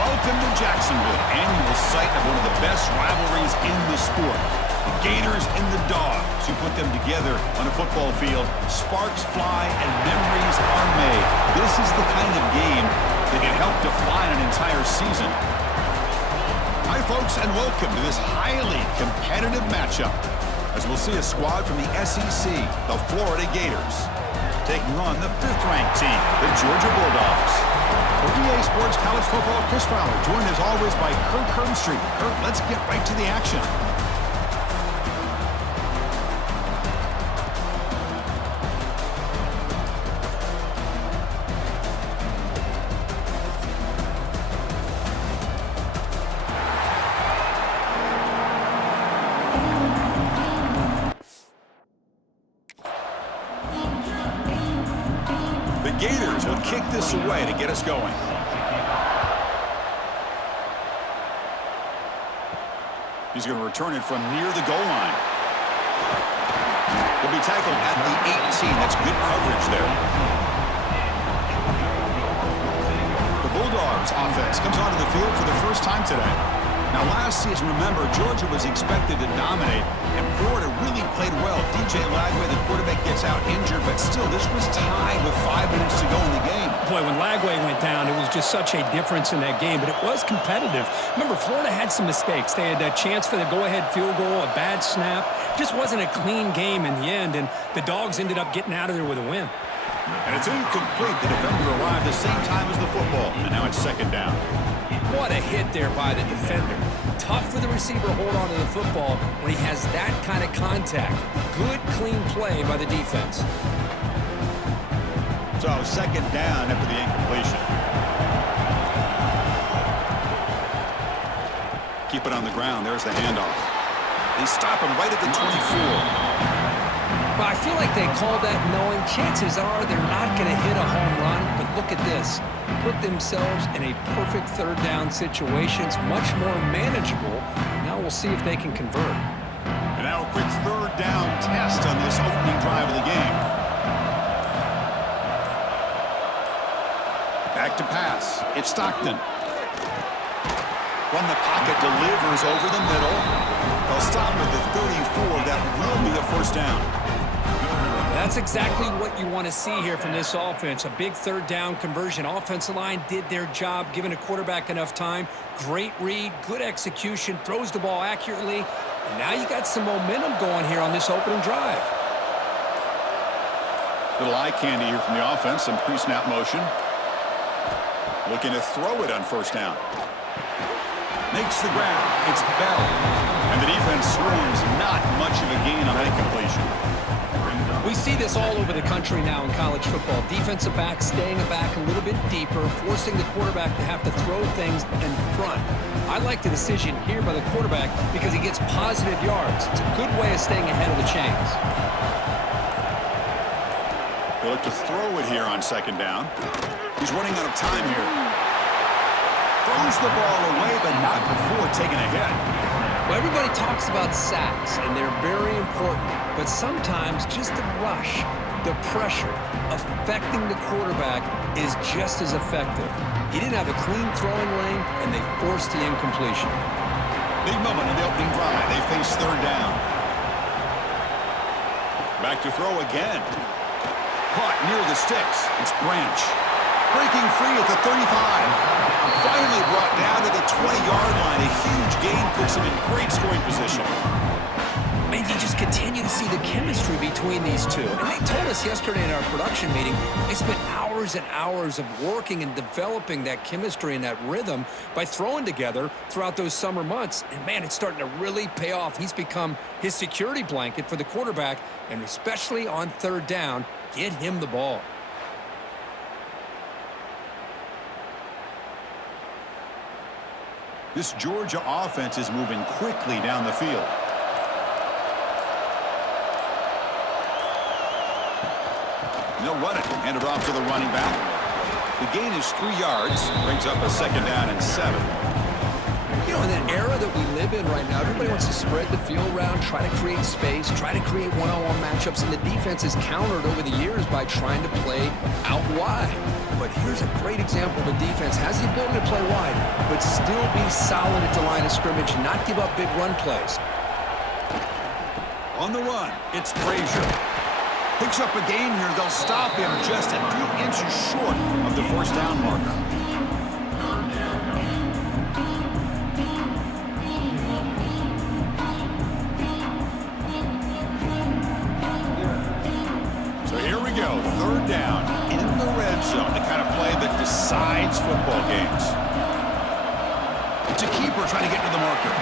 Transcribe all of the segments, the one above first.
Welcome to Jacksonville, annual site of one of the best rivalries in the sport. The Gators and the Dawgs, who put them together on a football field. Sparks fly and memories are made. This is the kind of game that can help define an entire season. Hi, folks, and welcome to this highly competitive matchup, as we'll see a squad from the SEC, the Florida Gators, taking on the 5th-ranked team, the Georgia Bulldogs. For EA Sports College Football, Chris Fowler, joined as always by Kirk Herbstreit. Kirk, let's get right to the action. The Gators will kick this away to get us going. He's going to return it from near the goal line. He'll be tackled at the 18. That's good coverage there. The Bulldogs offense comes onto the field for the first time today. Now, last season, remember, Georgia was expected to dominate, and Florida really played well. DJ Lagway, the quarterback, gets out injured, but still, this was tied with 5 minutes to go in the game. Boy, when Lagway went down, it was just such a difference in that game, but it was competitive. Remember, Florida had some mistakes. They had a chance for the go-ahead field goal, a bad snap. It just wasn't a clean game in the end, and the Dogs ended up getting out of there with a win. And it's incomplete. The defender arrived the same time as the football, and now it's second down. What a hit there by the defender. Tough for the receiver to hold on to the football when he has that kind of contact. Good, clean play by the defense. So second down after the incompletion. Keep it on the ground. There's the handoff. They stop him right at the 24. Well, I feel like they called that knowing chances are they're not going to hit a home run, but look at this. Put themselves in a perfect third down situation. It's much more manageable. Now we'll see if they can convert. And now a quick third down test on this opening drive of the game. Back to pass. It's Stockton. From the pocket, delivers over the middle. They'll stop with the 34. That will be a first down. That's exactly what you want to see here from this offense. A big third down conversion. Offensive line did their job, giving a quarterback enough time. Great read, good execution, throws the ball accurately. And now you got some momentum going here on this opening drive. Little eye candy here from the offense. Some pre-snap motion. Looking to throw it on first down. Makes the grab. It's Bell. And the defense swarms. Not much of a gain on that incompletion. We see this all over the country now in college football. Defensive backs staying back a little bit deeper, forcing the quarterback to have to throw things in front. I like the decision here by the quarterback because he gets positive yards. It's a good way of staying ahead of the chains. They look to throw it here on second down. He's running out of time here. Throws the ball away, but not before taking a hit. Well, everybody talks about sacks, and they're very important. But sometimes just the rush, the pressure, affecting the quarterback is just as effective. He didn't have a clean throwing lane, and they forced the incompletion. Big moment in the opening drive. They face third down. Back to throw again. Caught near the sticks. It's Branch. Breaking free at the 35. Finally brought down to the 20-yard line. A huge gain puts him in great scoring position. And you just continue to see the chemistry between these two. And they told us yesterday in our production meeting, they spent hours and hours of working and developing that chemistry and that rhythm by throwing together throughout those summer months. And, man, it's starting to really pay off. He's become his security blanket for the quarterback, and especially on third down, get him the ball. This Georgia offense is moving quickly down the field. They'll run it. Hand it off to the running back. The gain is 3 yards. Brings up a second down and 7. You know, in that era that we live in right now, everybody wants to spread the field around, try to create space, try to create one-on-one matchups, and the defense is countered over the years by trying to play out wide. But here's a great example. The defense has the ability to play wide, but still be solid at the line of scrimmage and not give up big run plays. On the run, it's Frazier. Picks up a gain here. They'll stop him just a few inches short of the first down marker. So here we go, third down in the red zone, the kind of play that decides football games. It's a keeper trying to get to the marker.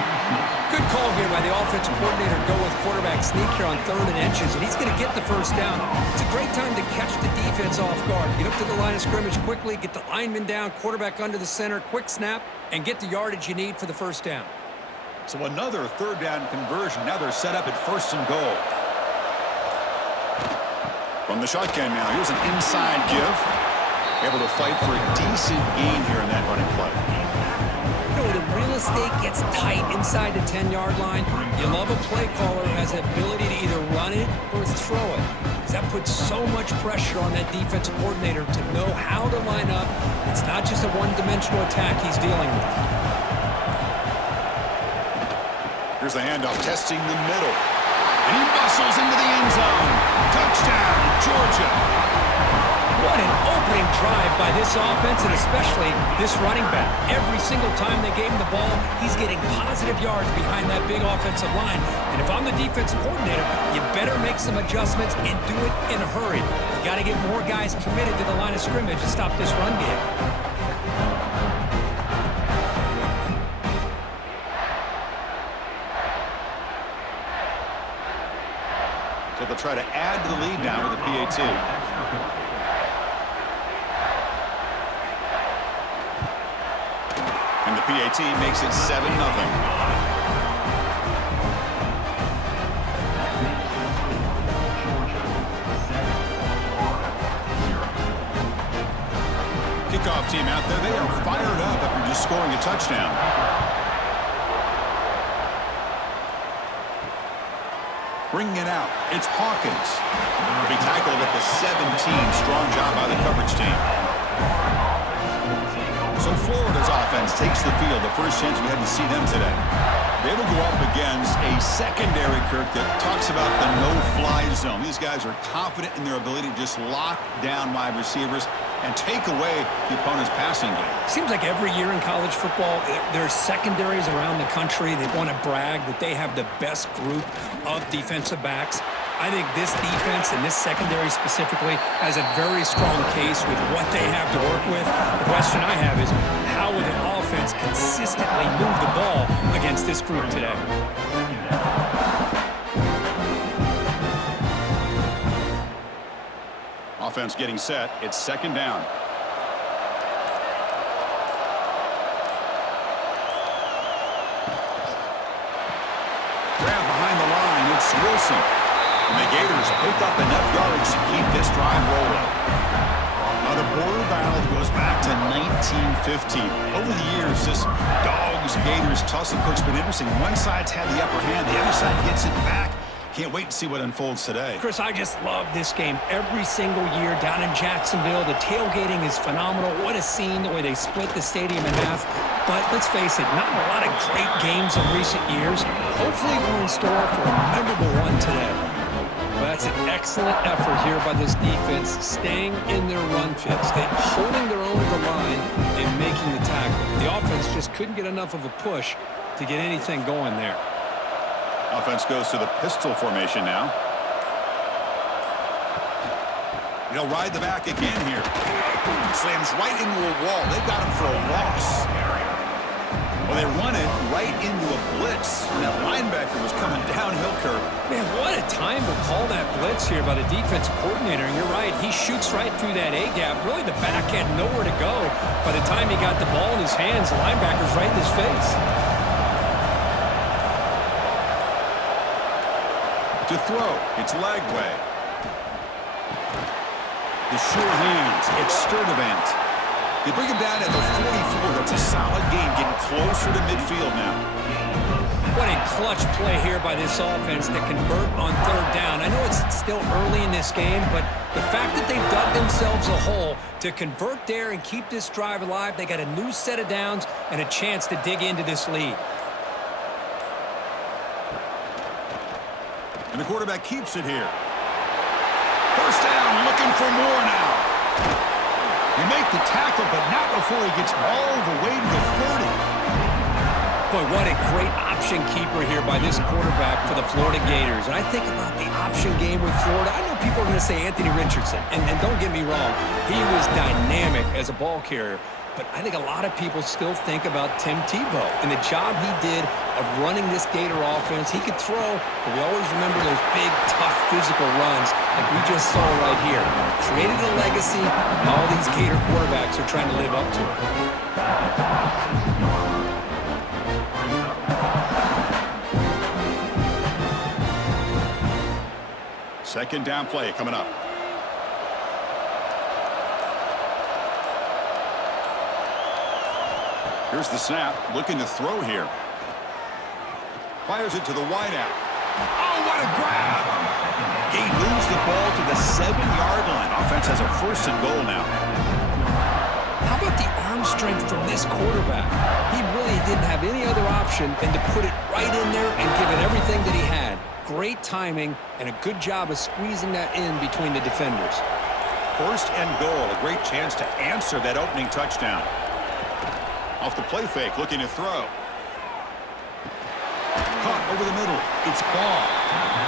Good call here by the offensive coordinator. Go with quarterback sneak here on 3rd and inches, and he's going to get the first down. It's a great time to catch the defense off guard. Get up to the line of scrimmage quickly, get the lineman down, quarterback under the center, quick snap, and get the yardage you need for the first down. So another third down conversion. Now they're set up at 1st and goal. From the shotgun now, here's an inside give. Able to fight for a decent gain here in that running play. You know, the real estate gets tight inside the 10-yard line. You love a play caller who has the ability to either run it or throw it. Because that puts so much pressure on that defensive coordinator to know how to line up. It's not just a one-dimensional attack he's dealing with. Here's the handoff, testing the middle. And he bustles into the end zone. Touchdown, Georgia. What an opening drive by this offense, and especially this running back. Every single time they gave him the ball, he's getting positive yards behind that big offensive line. And if I'm the defensive coordinator, you better make some adjustments and do it in a hurry. You got to get more guys committed to the line of scrimmage to stop this run game. So they'll try to add to the lead now with the PAT. And the PAT makes it 7-0. Kickoff team out there, they are fired up after just scoring a touchdown. Bringing it out, it's Hawkins. He'll be tackled at the 17. Strong job by the coverage team. So Florida's offense takes the field. The first chance we had to see them today. They will go up against a secondary, Kirk, that talks about the no-fly zone. These guys are confident in their ability to just lock down wide receivers and take away the opponent's passing game. Seems like every year in college football, there's secondaries around the country that want to brag that they have the best group of defensive backs. I think this defense and this secondary specifically has a very strong case with what they have to work with. The question I have is, how will the offense consistently move the ball against this group today? Offense getting set. It's 2nd down. Grab behind the line. It's Wilson. And the Gators pick up enough yardage to keep this drive rolling. Now the border battle goes back to 1915. Over the years, this Dogs-Gators tussle, Cook's been interesting. One side's had the upper hand. The other side gets it back. Can't wait to see what unfolds today. Chris, I just love this game every single year down in Jacksonville. The tailgating is phenomenal. What a scene, the way they split the stadium in half. But let's face it, not a lot of great games in recent years. Hopefully we're in store for a memorable one today. But that's an excellent effort here by this defense, staying in their run fits, holding their own at the line and making the tackle. The offense just couldn't get enough of a push to get anything going there. Offense goes to the pistol formation now. They'll ride the back again here. Slams right into a wall. They got him for a loss. Well, they run it right into a blitz. And that linebacker was coming downhill, Kirk. Man, what a time to call that blitz here by the defensive coordinator. And you're right, he shoots right through that A-gap. Really, the back had nowhere to go. By the time he got the ball in his hands, the linebacker's right in his face. To throw, it's Lagway. The sure hands, it's Sturdivant. They bring him down at the 44. That's a solid game, getting closer to midfield now. What a clutch play here by this offense to convert on third down. I know it's still early in this game, but the fact that they've dug themselves a hole to convert there and keep this drive alive, they got a new set of downs and a chance to dig into this lead. And the quarterback keeps it here. First down, looking for more now. He make the tackle, but not before he gets all the way to the 30. Boy, what a great option keeper here by this quarterback for the Florida Gators. And I think about the option game with Florida. I know people are going to say Anthony Richardson, and don't get me wrong, he was dynamic as a ball carrier. But I think a lot of people still think about Tim Tebow and the job he did of running this Gator offense. He could throw, but we always remember those big, tough, physical runs like we just saw right here. Created a legacy, and all these Gator quarterbacks are trying to live up to it. Second down play coming up. Here's the snap, looking to throw here. Fires it to the wideout. Oh, what a grab! He moves the ball to the 7-yard line. Offense has a first and goal now. How about the arm strength from this quarterback? He really didn't have any other option than to put it right in there and give it everything that he had. Great timing and a good job of squeezing that in between the defenders. First and goal, a great chance to answer that opening touchdown. Off the play fake, looking to throw. Caught over the middle. It's ball.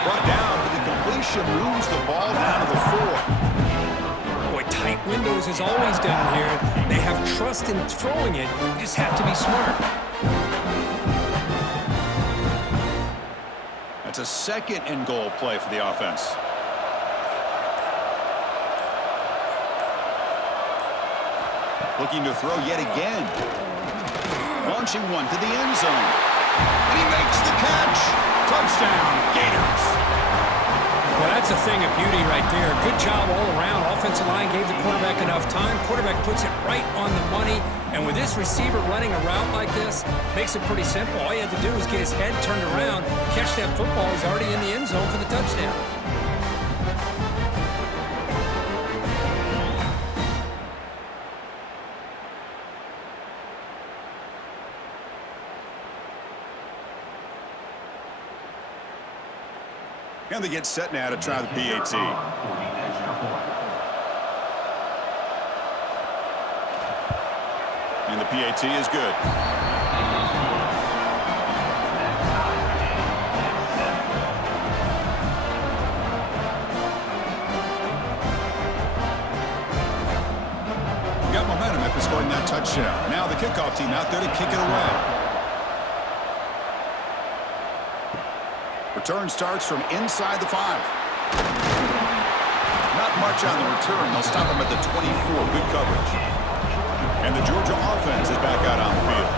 Brought down to the completion, moves the ball down to the 4. Boy, tight windows is always down here. They have trust in throwing it. You just have to be smart. That's a second and goal play for the offense. Looking to throw yet again. Launching one to the end zone. And he makes the catch. Touchdown, Gators. Well, that's a thing of beauty right there. Good job all around. Offensive line gave the quarterback enough time. Quarterback puts it right on the money. And with this receiver running a route like this, makes it pretty simple. All you had to do was get his head turned around, catch that football. He's already in the end zone for the touchdown. And they get set now to try the PAT. And the PAT is good. Got momentum after scoring that touchdown. Now the kickoff team out there to kick it away. Return starts from inside the 5. Not much on the return. They'll stop him at the 24. Good coverage. And the Georgia offense is back out on the field.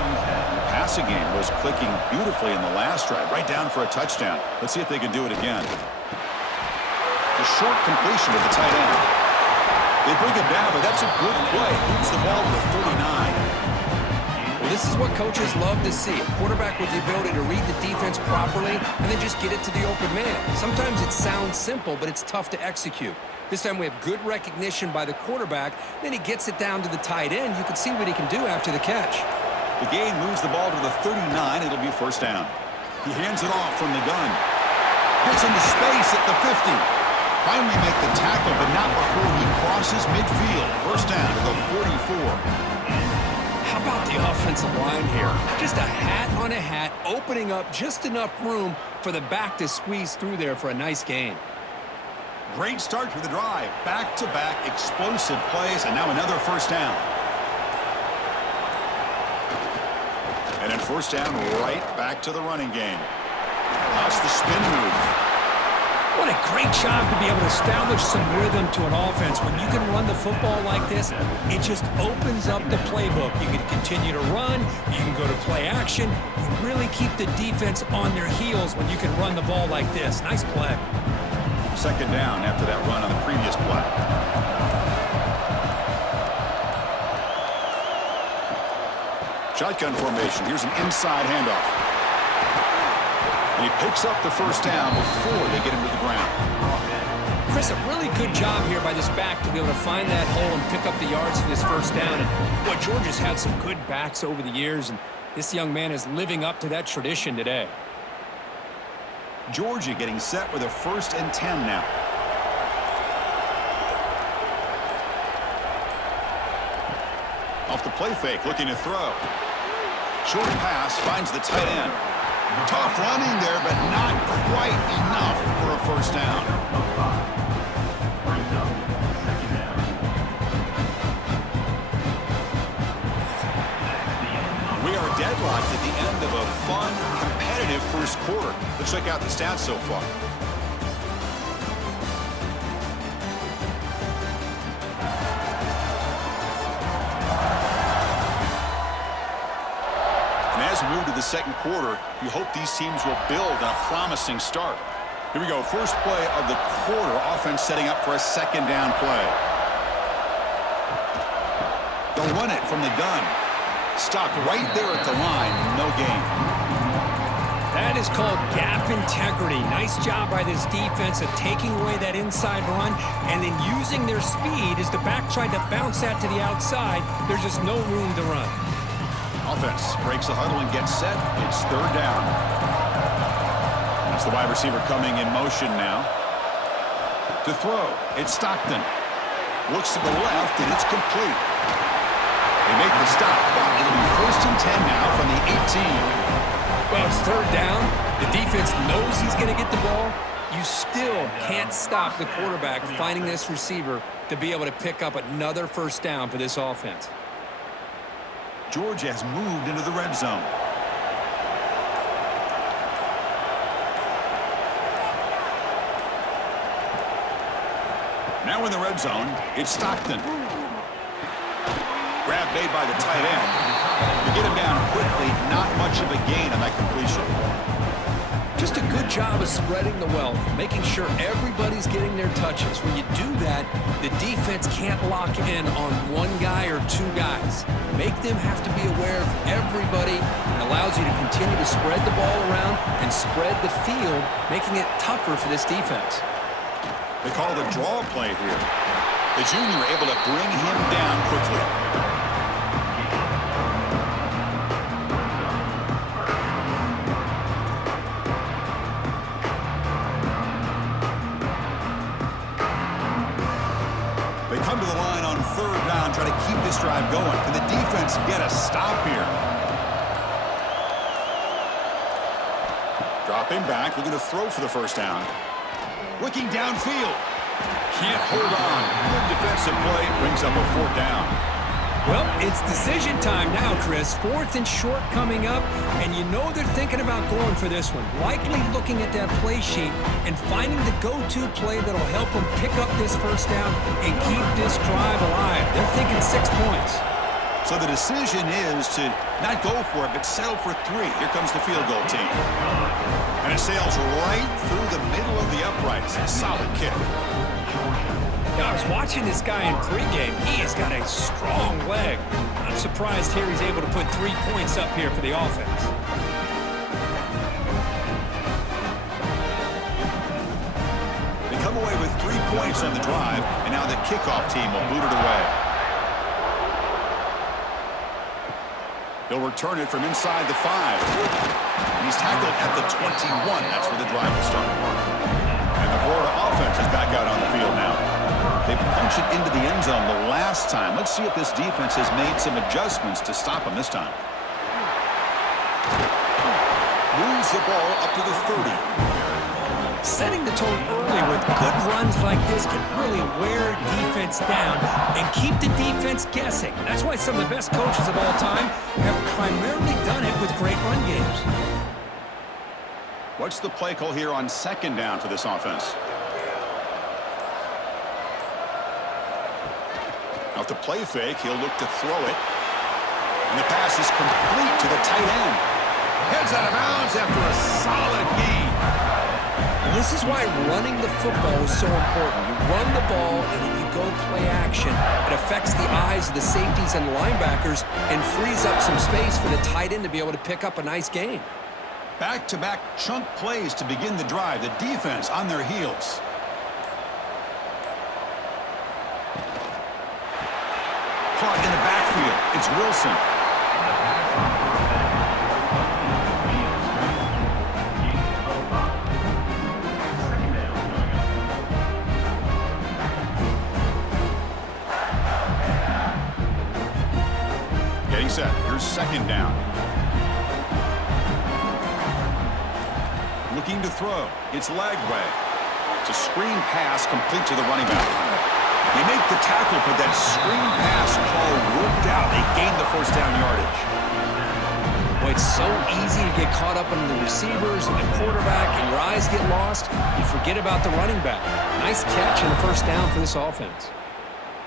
The passing game was clicking beautifully in the last drive. Right down for a touchdown. Let's see if they can do it again. The short completion with the tight end. They bring it down, but that's a good play. Moves the ball to the 39. Well, this is what coaches love to see. A quarterback with the ability to read the defense properly and then just get it to the open man. Sometimes it sounds simple, but it's tough to execute. This time we have good recognition by the quarterback. Then he gets it down to the tight end. You can see what he can do after the catch. The gain moves the ball to the 39. It'll be first down. He hands it off from the gun. Gets into space at the 50. Finally make the tackle, but not before he crosses midfield. First down to the 44. How about the offensive line here? Just a hat on a hat, opening up just enough room for the back to squeeze through there for a nice gain. Great start to the drive. Back-to-back explosive plays, and now another first down. And then first down, right back to the running game. That's the spin move. What a great job to be able to establish some rhythm to an offense. When you can run the football like this, it just opens up the playbook. You can continue to run. You can go to play action. You really keep the defense on their heels when you can run the ball like this. Nice play. Second down after that run on the previous play. Shotgun formation. Here's an inside handoff. And he picks up the first down before they get him to the ground. Chris, a really good job here by this back to be able to find that hole and pick up the yards for this first down. And boy, Georgia's had some good backs over the years, and this young man is living up to that tradition today. Georgia getting set with a 1st and 10 now. Off the play fake, looking to throw. Short pass, finds the tight end. Tough running there, but not quite enough for a first down. We are deadlocked at the end of a fun, competitive first quarter. Let's check out the stats so far. As we move to the second quarter, you hope these teams will build on a promising start. Here we go. First play of the quarter. Offense setting up for a 2nd down play. They'll run it from the gun. Stopped right there at the line. No gain. That is called gap integrity. Nice job by this defense of taking away that inside run and then using their speed as the back tried to bounce that to the outside. There's just no room to run. Offense breaks the huddle and gets set. It's 3rd down. That's the wide receiver coming in motion now. To throw, it's Stockton. Looks to the left, and it's complete. They make the stop, but it'll be 1st and 10 now from the 18. Well, it's 3rd down. The defense knows he's going to get the ball. You still can't stop the quarterback finding this receiver to be able to pick up another first down for this offense. Georgia has moved into the red zone. Now in the red zone, it's Stockton. Grab made by the tight end. To get him down quickly, not much of a gain on that completion. Just a good job of spreading the wealth, making sure everybody's getting their touches. When you do that, the defense can't lock in on one guy or 2 guys. Make them have to be aware of everybody, and allows you to continue to spread the ball around and spread the field, making it tougher for this defense. They call the draw play here. The junior able to bring him down quickly. They come to the line on 3rd down, try to keep this drive going. Can the defense get a stop here? Dropping back, looking to throw for the first down. Looking downfield. Can't hold on. Good defensive play, brings up a 4th down. Well, it's decision time now, Chris. 4th and short coming up, and you know they're thinking about going for this one. Likely looking at that play sheet and finding the go-to play that'll help them pick up this first down and keep this drive alive. They're thinking 6 points. So the decision is to not go for it, but settle for 3. Here comes the field goal team. And it sails right through the middle of the uprights. A solid kick. Now, I was watching this guy in pregame. He has got a strong leg. I'm surprised here he's able to put 3 points up here for the offense. They come away with 3 points on the drive, and now the kickoff team will boot it away. He'll return it from inside the 5. And he's tackled at the 21. That's where the drive will start. And the Florida offense is back out on the field now. They punched it into the end zone the last time. Let's see if this defense has made some adjustments to stop them this time. Moves the ball up to the 30. Setting the tone early with good runs like this can really wear defense down and keep the defense guessing. That's why some of the best coaches of all time have primarily done it with great run games. What's the play call here on 2nd down for this offense? Off the play fake, he'll look to throw it. And the pass is complete to the tight end. Heads out of bounds after a solid gain. This is why running the football is so important. You run the ball and then you go play action. It affects the eyes of the safeties and linebackers and frees up some space for the tight end to be able to pick up a nice gain. Back-to-back chunk plays to begin the drive. The defense on their heels. Caught in the backfield. It's Wilson. Getting set. Here's second down. Looking to throw. It's Lagway. It's a screen pass complete to the running back. They make the tackle, but that screen pass call worked out. They gained the first down yardage. Boy, it's so easy to get caught up in the receivers and the quarterback, and your eyes get lost. You forget about the running back. Nice catch and a first down for this offense.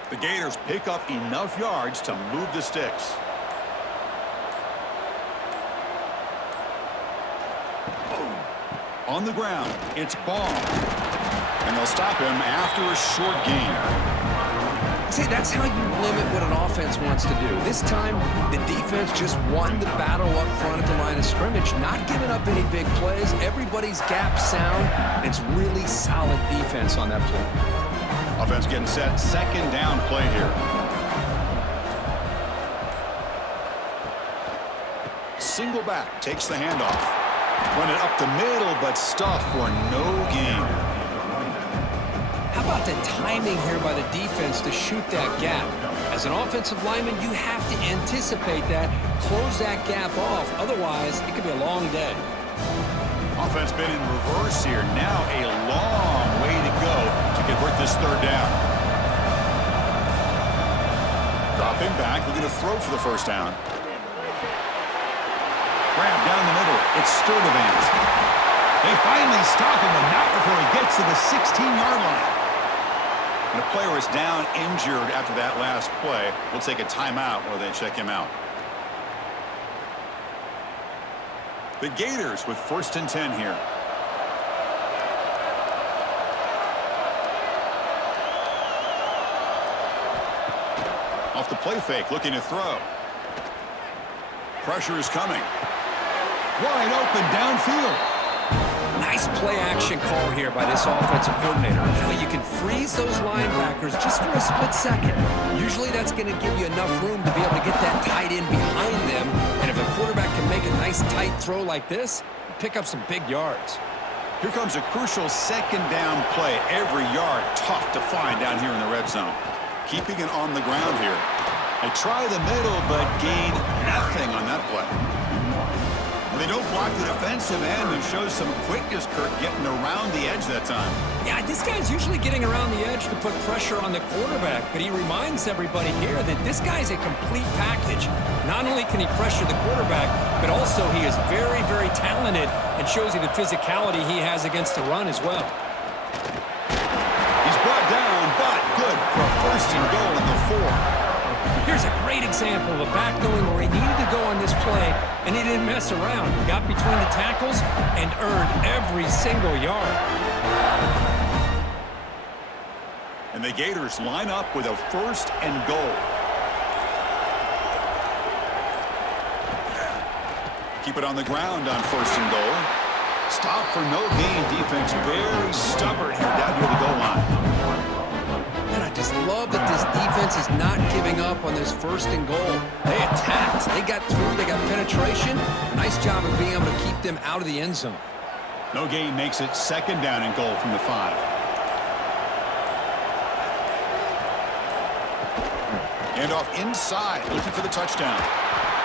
The Gators pick up enough yards to move the sticks. On the ground, it's Ball. And they'll stop him after a short gain. See, that's how you limit what an offense wants to do. This time, the defense just won the battle up front at the line of scrimmage, not giving up any big plays. Everybody's gap sound. It's really solid defense on that play. Offense getting set. Second down play here. Single back takes the handoff. Run it up the middle, but stuffed for no gain. How about the timing here by the defense to shoot that gap? As an offensive lineman, you have to anticipate that, close that gap off. Otherwise, it could be a long day. Offense been in reverse here. Now a long way to go to convert this third down. Dropping back, looking to throw for the first down. Grab down the middle. It's Sturdivant. They finally stop him, but not before he gets to the 16-yard line. And the player is down injured after that last play. We'll take a timeout while they check him out. The Gators with 1st and 10 here. Off the play fake, looking to throw. Pressure is coming. Wide open downfield. Nice play-action call here by this offensive coordinator. Now you can freeze those linebackers just for a split second. Usually that's going to give you enough room to be able to get that tight end behind them. And if a quarterback can make a nice tight throw like this, pick up some big yards. Here comes a crucial second down play. Every yard tough to find down here in the red zone. Keeping it on the ground here. They try the middle, but gain nothing on that play. They don't block the defensive end and shows some quickness, Kirk, getting around the edge that time. Yeah, this guy's usually getting around the edge to put pressure on the quarterback, but he reminds everybody here that this guy's a complete package. Not only can he pressure the quarterback, but also he is very, very talented and shows you the physicality he has against the run as well. He's brought down, but good for a 1st and goal in the 4. Here's a great example of a back knowing where he needed to go on this play, and he didn't mess around. He got between the tackles and earned every single yard. And the Gators line up with a 1st and goal. Keep it on the ground on 1st and goal. Stop for no gain. Defense very stubborn here down near the goal line. And I just love that this defense is not giving up on this 1st and goal. They attacked. They got through. They got penetration. Nice job of being able to keep them out of the end zone. No gain makes it 2nd down and goal from the 5. And off inside, looking for the touchdown.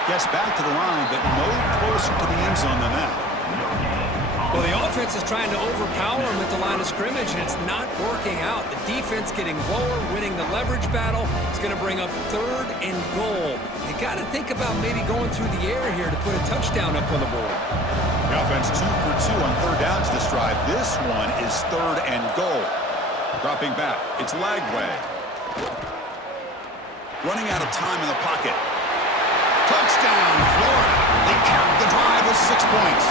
Gets back to the line, but no closer to the end zone than that. Well, the offense is trying to overpower him at the line of scrimmage, and it's not working out. The defense getting lower, winning the leverage battle. It's going to bring up 3rd and goal. You got to think about maybe going through the air here to put a touchdown up on the board. The offense 2 for 2 on 3rd downs this drive. This one is 3rd and goal. Dropping back, it's Lagway. Running out of time in the pocket. Touchdown, Florida. They count the drive with 6 points.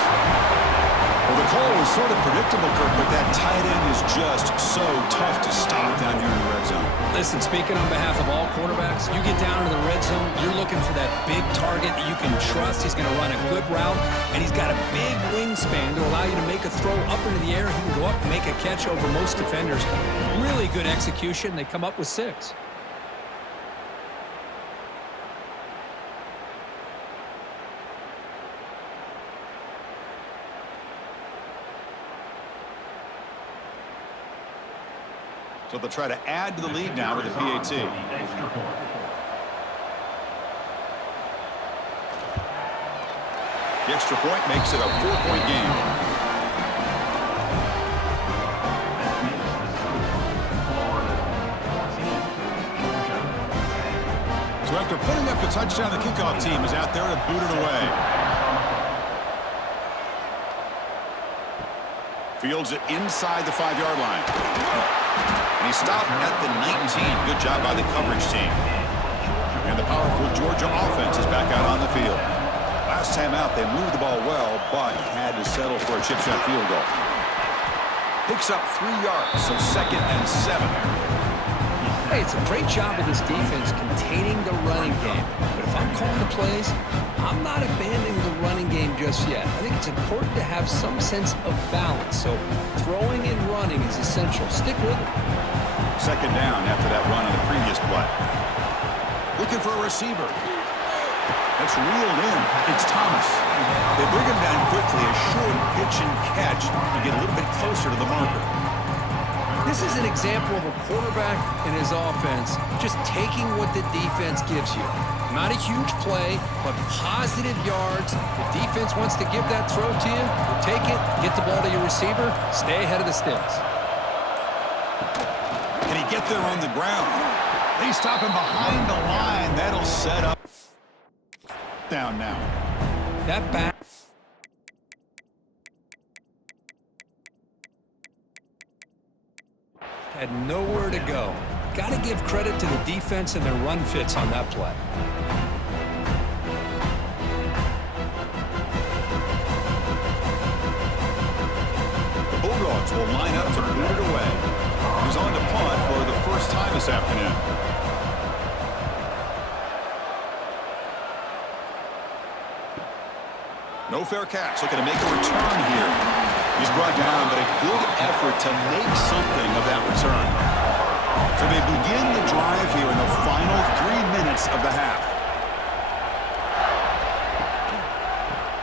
Well, the call was sort of predictable, Kirk, but that tight end is just so tough to stop down here in the red zone. Listen, speaking on behalf of all quarterbacks, you get down into the red zone, you're looking for that big target that you can trust. He's going to run a good route, and he's got a big wingspan to allow you to make a throw up into the air. He can go up and make a catch over most defenders. Really good execution. They come up with 6. So they'll try to add to the lead now with the PAT. The extra point makes it a 4-point game. So after putting up the touchdown, the kickoff team is out there to boot it away. Fields it inside the 5-yard line. And he stopped at the 19. Good job by the coverage team. And the powerful Georgia offense is back out on the field. Last time out, they moved the ball well, but had to settle for a chip shot field goal. Picks up 3 yards, so 2nd and 7. Hey, it's a great job of this defense containing the running game. But if I'm calling the plays, I'm not abandoning the running game just yet. I think it's important to have some sense of balance. So throwing and running is essential. Stick with it. 2nd down after that run on the previous play. Looking for a receiver. That's reeled in. It's Thomas. They bring him down quickly. A short pitch and catch to get a little bit closer to the marker. This is an example of a quarterback and his offense just taking what the defense gives you. Not a huge play, but positive yards. The defense wants to give that throw to you. You take it, get the ball to your receiver, stay ahead of the sticks. Can he get there on the ground? They stop him behind the line. That'll set up. Down now. That back. Had nowhere to go. Got to give credit to the defense and their run fits on that play. The Bulldogs will line up to boot it away. He's on to punt for the first time this afternoon. No fair catch. Looking to make a return here. He's brought down, but a good effort to make something of that return. So they begin the drive here in the final 3 minutes of the half.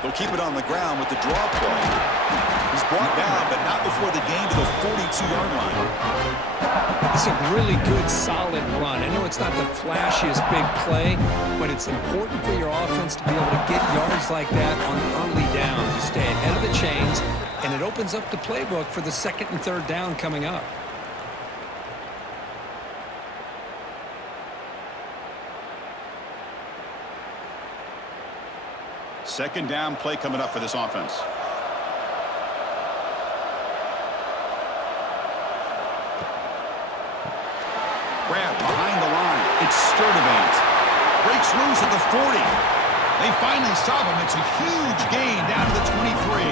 They'll keep it on the ground with the draw play. He's brought down, but not before the gain to the 42-yard line. It's a really good, solid run. I know it's not the flashiest big play, but it's important for your offense to be able to get yards like that on early downs. You stay ahead of the chains, and it opens up the playbook for the 2nd and 3rd down coming up. Second down play coming up for this offense. Grab behind the line. It's Sturdivant. Breaks loose at the 40. They finally stop him. It's a huge gain down to the 23.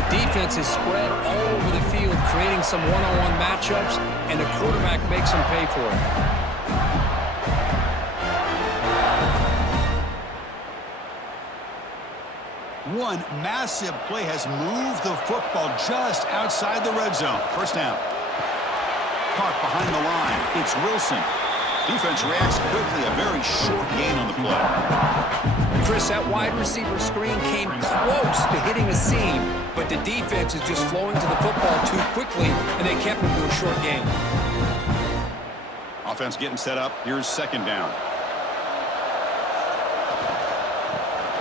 The defense is spread all over the field, creating some one-on-one matchups, and the quarterback makes them pay for it. One massive play has moved the football just outside the red zone. First down. Caught behind the line. It's Wilson. Defense reacts quickly. A very short gain on the play. Chris, that wide receiver screen came close to hitting a seam, but the defense is just flowing to the football too quickly, and they kept him to a short gain. Offense getting set up. Here's second down.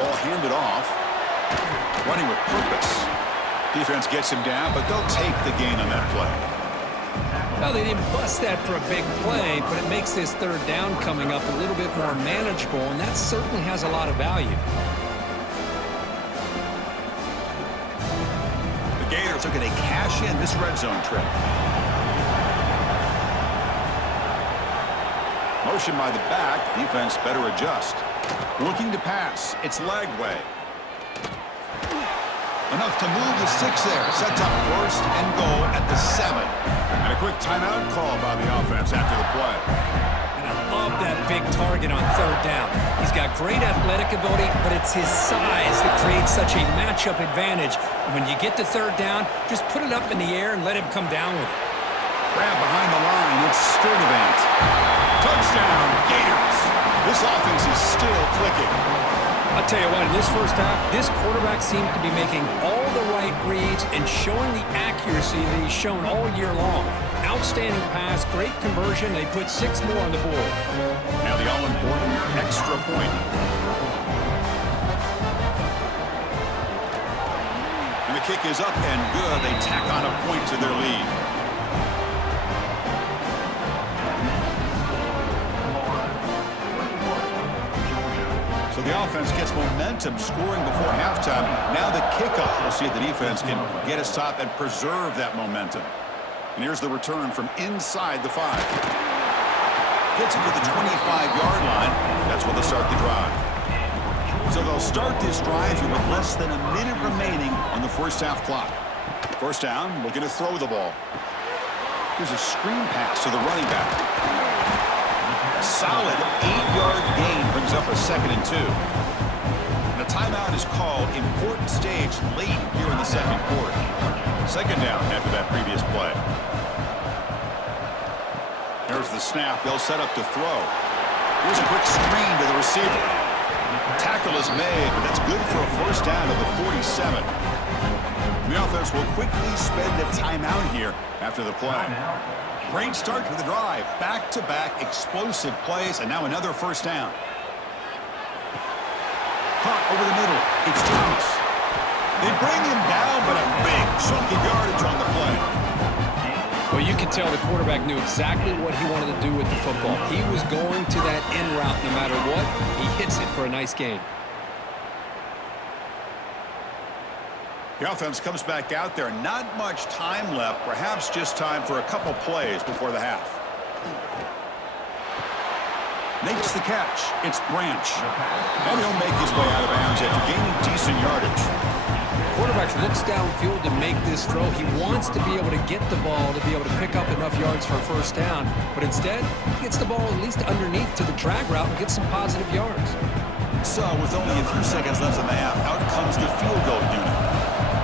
Ball handed off. Running with purpose. Defense gets him down, but they'll take the gain on that play. Well, they didn't bust that for a big play, but it makes this 3rd down coming up a little bit more manageable, and that certainly has a lot of value. The Gators are going to cash in this red zone trip. Motion by the back. Defense better adjust. Looking to pass. It's Lagway. Enough to move the 6 there. Sets up 1st and goal at the 7. And a quick timeout call by the offense after the play. And I love that big target on third down. He's got great athletic ability, but it's his size that creates such a matchup advantage. When you get to third down, just put it up in the air and let him come down with it. Grab behind the line. It's Sturdivant. Touchdown, Gators. This offense is still clicking. I'll tell you what, in this first half, this quarterback seems to be making all the right reads and showing the accuracy that he's shown all year long. Outstanding pass, great conversion. They put 6 more on the board. Now the all-important extra point. And the kick is up and good. They tack on a point to their lead. So the offense gets momentum, scoring before halftime. Now the kickoff. We'll see if the defense can get a stop and preserve that momentum. And here's the return from inside the 5. Gets it to the 25-yard line. That's where they'll start the drive. So they'll start this drive here with less than a minute remaining on the first half clock. First down, looking to throw the ball. Here's a screen pass to the running back. Solid 8-yard gain brings up a 2nd and 2. And a timeout is called. Important stage late here in the second quarter. Second down after that previous play. There's the snap. They'll set up to throw. Here's a quick screen to the receiver. Tackle is made, but that's good for a first down to the 47. The offense will quickly spend a timeout here after the play. Great start to the drive. Back-to-back explosive plays, and now another first down. Caught over the middle. It's Thomas. They bring him down, but a big chunk of yardage on the play. Well, you could tell the quarterback knew exactly what he wanted to do with the football. He was going to that in route no matter what. He hits it for a nice gain. The offense comes back out there. Not much time left. Perhaps just time for a couple plays before the half. Makes the catch. It's Branch. And he'll make his way out of bounds after gaining decent yardage. Quarterback looks downfield to make this throw. He wants to be able to get the ball to be able to pick up enough yards for a first down. But instead, he gets the ball at least underneath to the drag route and gets some positive yards. So, with only a few seconds left in the half, out comes the field goal unit.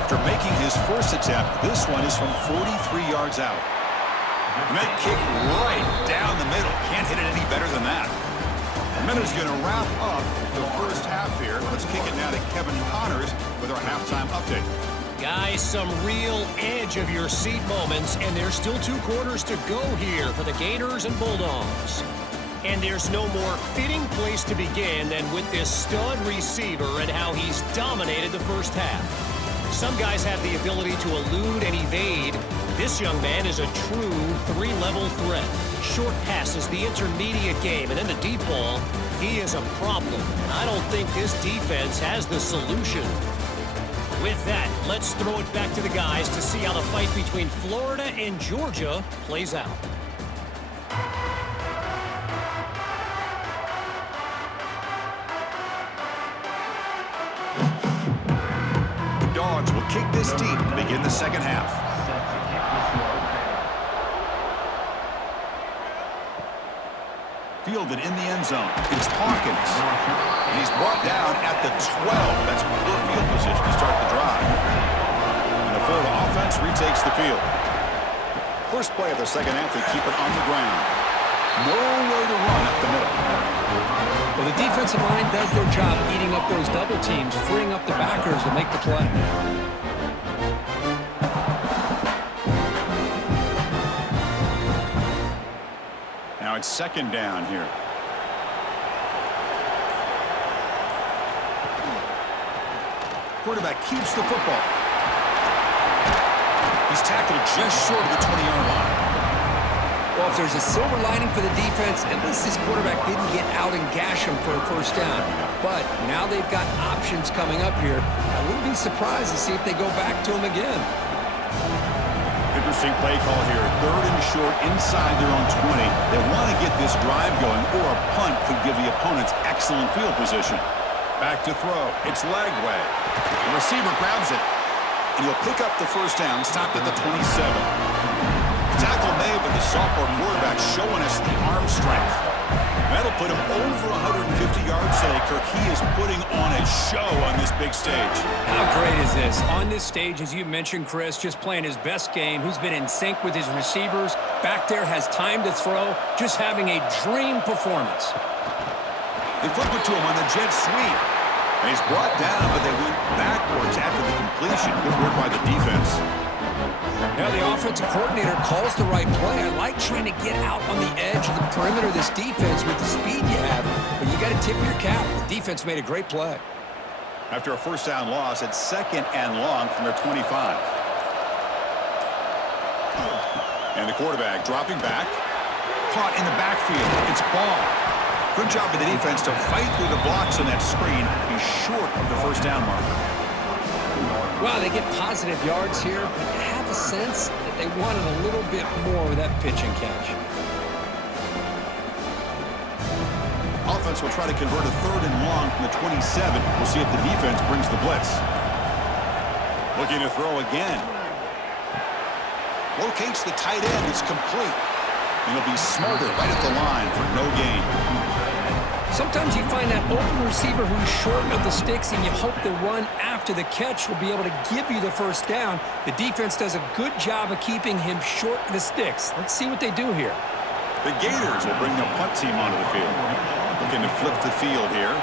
After making his first attempt, this one is from 43 yards out. And that kick right down the middle. Can't hit it any better than that. The minute's going to wrap up the first half here. Let's kick it now to Kevin Connors with our halftime update. Guys, some real edge of your seat moments, and there's still 2 quarters to go here for the Gators and Bulldogs. And there's no more fitting place to begin than with this stud receiver and how he's dominated the first half. Some guys have the ability to elude and evade. This young man is a true 3-level threat. Short passes, the intermediate game, and then the deep ball. He is a problem, and I don't think this defense has the solution. With that, let's throw it back to the guys to see how the fight between Florida and Georgia plays out. The Dogs will kick this deep to begin the second half. Fielded in the end zone. It's Hawkins. And he's brought down at the 12. That's poor field position to start the drive. And the Florida offense retakes the field. First play of the second half, they keep it on the ground. Nowhere to run up the middle. Well, the defensive line does their job eating up those double teams, freeing up the backers to make the play. Now it's second down here. Quarterback keeps the football. He's tackled just short of the 20-yard line. Well, if there's a silver lining for the defense, at least this quarterback didn't get out and gash him for a first down. But now they've got options coming up here. I wouldn't be surprised to see if they go back to him again. Interesting play call here. Third and short inside their own 20. They want to get this drive going, or a punt could give the opponents excellent field position. Back to throw. It's Lagway. The receiver grabs it, and he'll pick up the first down, stopped at the 27. Tackle made, but the sophomore quarterback showing us the arm strength. That'll put him over 150 yards today, Kirk. He is putting on a show on this big stage. How great is this? On this stage, as you mentioned, Chris, just playing his best game. He's been in sync with his receivers. Back there, has time to throw. Just having a dream performance. They flip it to him on the jet sweep. And he's brought down, but they went backwards after the completion. Good work by the defense. Now the offensive coordinator calls the right play. I like trying to get out on the edge of the perimeter of this defense with the speed you have, but you got to tip your cap. The defense made a great play. After a first down loss, it's 2nd and long from their 25. And the quarterback dropping back. Caught in the backfield. It's Ball. Good job by the defense to fight through the blocks on that screen. He's short of the first down marker. Well, they get positive yards here, but you have a sense that they wanted a little bit more with that pitch and catch. Offense will try to convert a 3rd and long from the 27. We'll see if the defense brings the blitz. Looking to throw again. Locates the tight end. It's complete. And he'll be smarter right at the line for no gain. Sometimes you find that open receiver who's short of the sticks, and you hope the run after the catch will be able to give you the first down. The defense does a good job of keeping him short of the sticks. Let's see what they do here. The Gators will bring the punt team onto the field. Looking to flip the field here.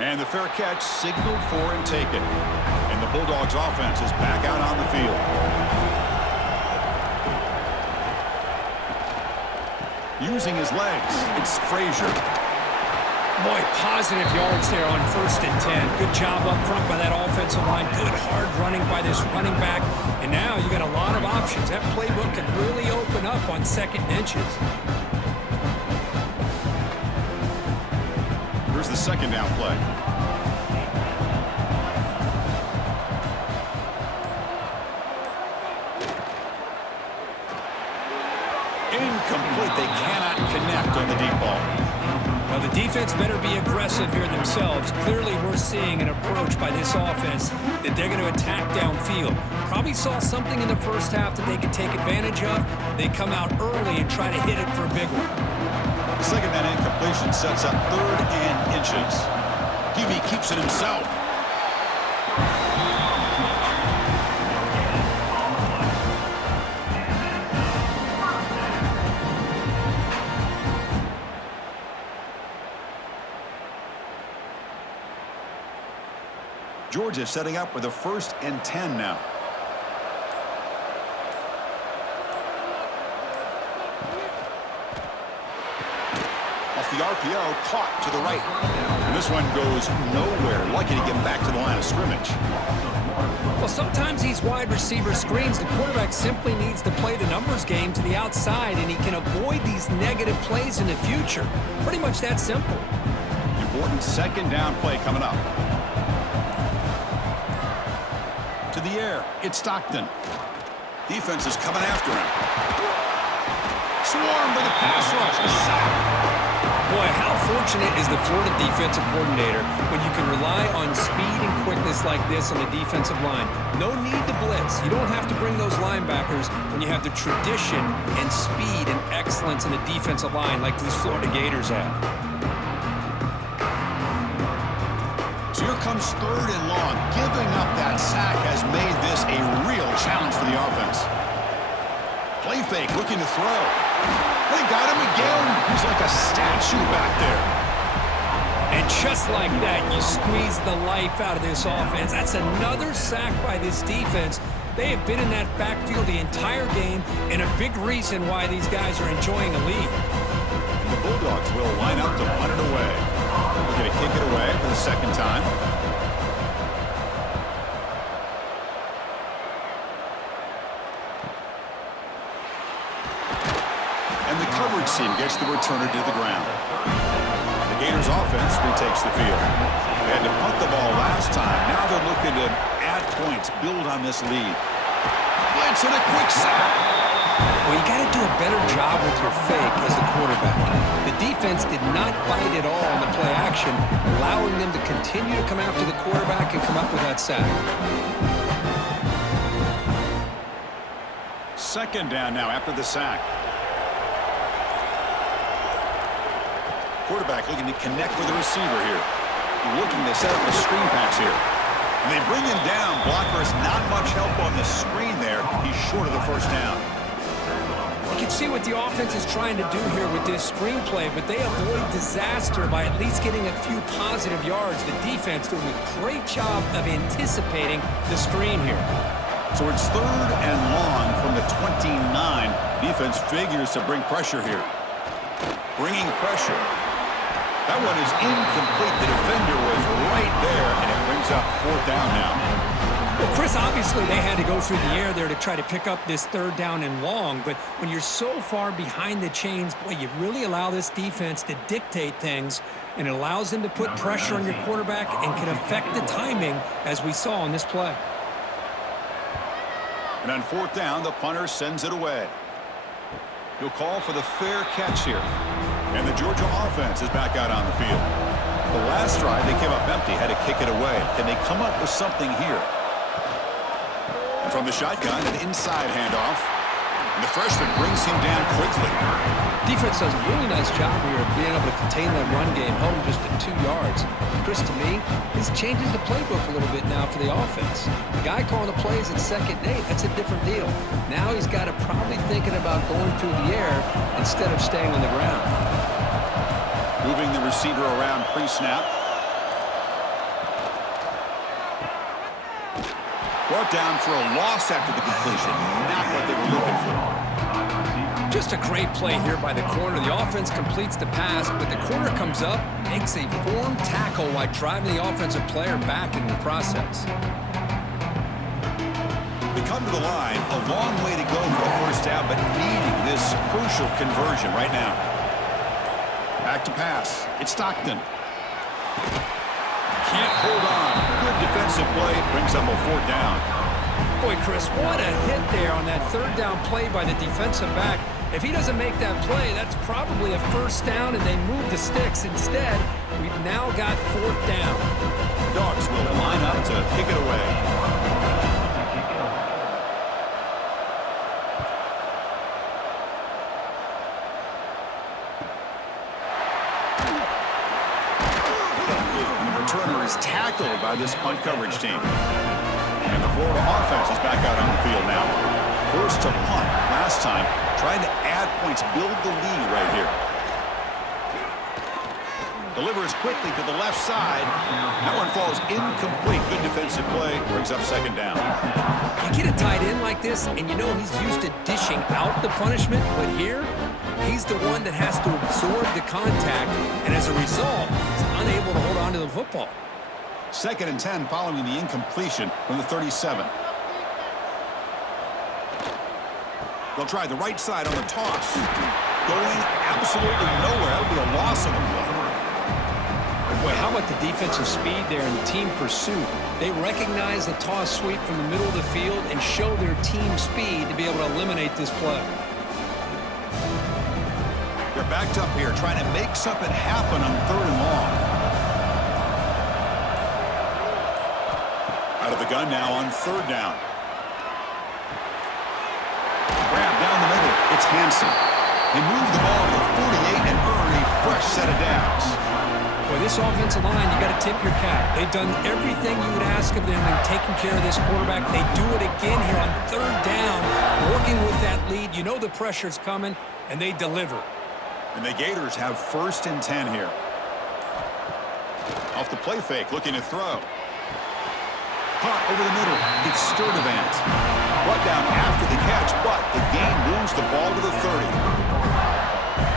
And the fair catch signaled for and taken. And the Bulldogs offense is back out on the field. Using his legs, it's Frazier. Boy, positive yards there on 1st and 10. Good job up front by that offensive line. Good hard running by this running back. And now you got a lot of options. That playbook can really open up on 2nd and inches. Here's the 2nd down play. Incomplete. They cannot connect on the deep ball. Well, the defense better be aggressive here themselves. Clearly, we're seeing an approach by this offense that they're going to attack downfield. Probably saw something in the first half that they could take advantage of. They come out early and try to hit it for a big one. 2nd down incompletion sets up 3rd and inches. QB keeps it himself. Georgia setting up with a 1st and 10 now. Off the RPO, caught to the right. And this one goes nowhere. Lucky to get back to the line of scrimmage. Well, sometimes these wide receiver screens, the quarterback simply needs to play the numbers game to the outside, and he can avoid these negative plays in the future. Pretty much that simple. Important 2nd down play coming up. To the air, it's Stockton. Defense is coming after him. Swarmed by the pass rush. A sack. Boy, how fortunate is the Florida defensive coordinator when you can rely on speed and quickness like this on the defensive line. No need to blitz. You don't have to bring those linebackers when you have the tradition and speed and excellence in the defensive line like these Florida Gators have. So here comes 3rd and long. Giving up that sack has made this a real challenge for the offense. Play fake, looking to throw. They got him again. He's like a statue back there. And just like that, you squeeze the life out of this offense. That's another sack by this defense. They have been in that backfield the entire game, and a big reason why these guys are enjoying a lead. And the Bulldogs will line up to punt it away. We're going to kick it away for the 2nd time. And the coverage team gets the returner to the ground. The Gators offense retakes the field. They had to punt the ball last time. Now they're looking to add points, build on this lead. Blitz and a quick sack. Well, you got to do a better job with your fake as the quarterback. The defense did not bite at all on the play action, allowing them to continue to come after the quarterback and come up with that sack. second down now after the sack. Quarterback looking to connect with the receiver here. Looking to set up a screen pass here. And they bring him down. Blocker has not much help on the screen there. He's short of the first down. You can see what the offense is trying to do here with this screenplay, but they avoid disaster by at least getting a few positive yards. The defense doing a great job of anticipating the screen here. So it's 3rd and long from the 29. Defense figures to bring pressure here. Bringing pressure. That one is incomplete. The defender was right there, and it brings up 4th down now. Well, Chris, obviously they had to go through the air there to try to pick up this 3rd down and long, but when you're so far behind the chains, boy, you really allow this defense to dictate things, and it allows them to put pressure on your quarterback and can affect the timing, as we saw in this play. And on 4th down, the punter sends it away. He'll call for the fair catch here. And the Georgia offense is back out on the field. The last drive, they came up empty, had to kick it away. Can they come up with something here? And from the shotgun, an inside handoff. And the freshman brings him down quickly. Defense does a really nice job here of being able to contain that run game, held him just at 2 yards. Chris, to me, this changes the playbook a little bit now for the offense. The guy calling the plays at 2nd and 8, that's a different deal. Now he's got to probably thinking about going through the air instead of staying on the ground. Moving the receiver around pre-snap. Brought down for a loss after the completion. Not what they were looking for. Just a great play here by the corner. The offense completes the pass, but the corner comes up, makes a form tackle while driving the offensive player back in the process. They come to the line, a long way to go for a first down, but needing this crucial conversion right now. Back to pass. It's Stockton. Can't hold on. Good defensive play. Brings up a 4th down. Boy, Chris, what a hit there on that 3rd down play by the defensive back. If he doesn't make that play, that's probably a first down, and they move the sticks. Instead, we've now got 4th down. Dawgs will line up to kick it away. Turner is tackled by this punt coverage team. And the Florida offense is back out on the field now. Forced to punt last time, trying to add points, build the lead right here. Delivers quickly to the left side. That one falls incomplete. Good defensive play, brings up 2nd down. You get a tight end like this, and you know he's used to dishing out the punishment, but here, he's the one that has to absorb the contact, and as a result, he's unable to hold on to the football. 2nd and 10 following the incompletion from the 37. They'll try the right side on the toss. Going absolutely nowhere. That would be a loss on the play. Boy, how about the defensive speed there and the team pursuit? They recognize the toss sweep from the middle of the field and show their team speed to be able to eliminate this play. They're backed up here, trying to make something happen on 3rd and long. Out of the gun now on 3rd down. Grab down the middle. It's Hansen. They move the ball to 48 and earn a fresh set of downs. Boy, this offensive line, you got to tip your cap. They've done everything you would ask of them in taking care of this quarterback. They do it again here on 3rd down, working with that lead. You know the pressure's coming, and they deliver. And the Gators have 1st and 10 here. Off the play fake, looking to throw. Caught over the middle. It's Sturdivant. Brought down after the catch, but the game moves the ball to the 30.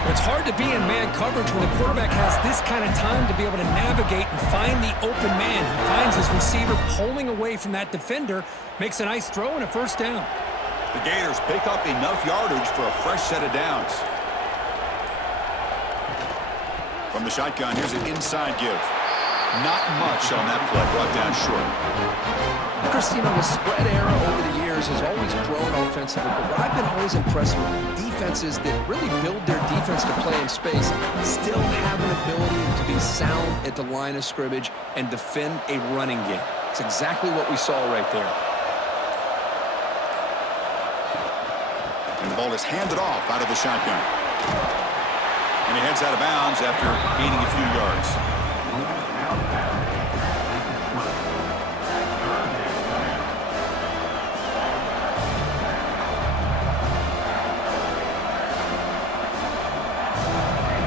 It's hard to be in man coverage when the quarterback has this kind of time to be able to navigate and find the open man. He finds his receiver pulling away from that defender, makes a nice throw and a 1st down. The Gators pick up enough yardage for a fresh set of downs. From the shotgun, here's an inside give. Not much on that play, brought down short. Chris, you know, the spread era over the years has always grown offensively, but what I've been always impressed with defenses that really build their defense to play in space still have an ability to be sound at the line of scrimmage and defend a running game. It's exactly what we saw right there. football is handed off out of the shotgun. And he heads out of bounds after gaining a few yards.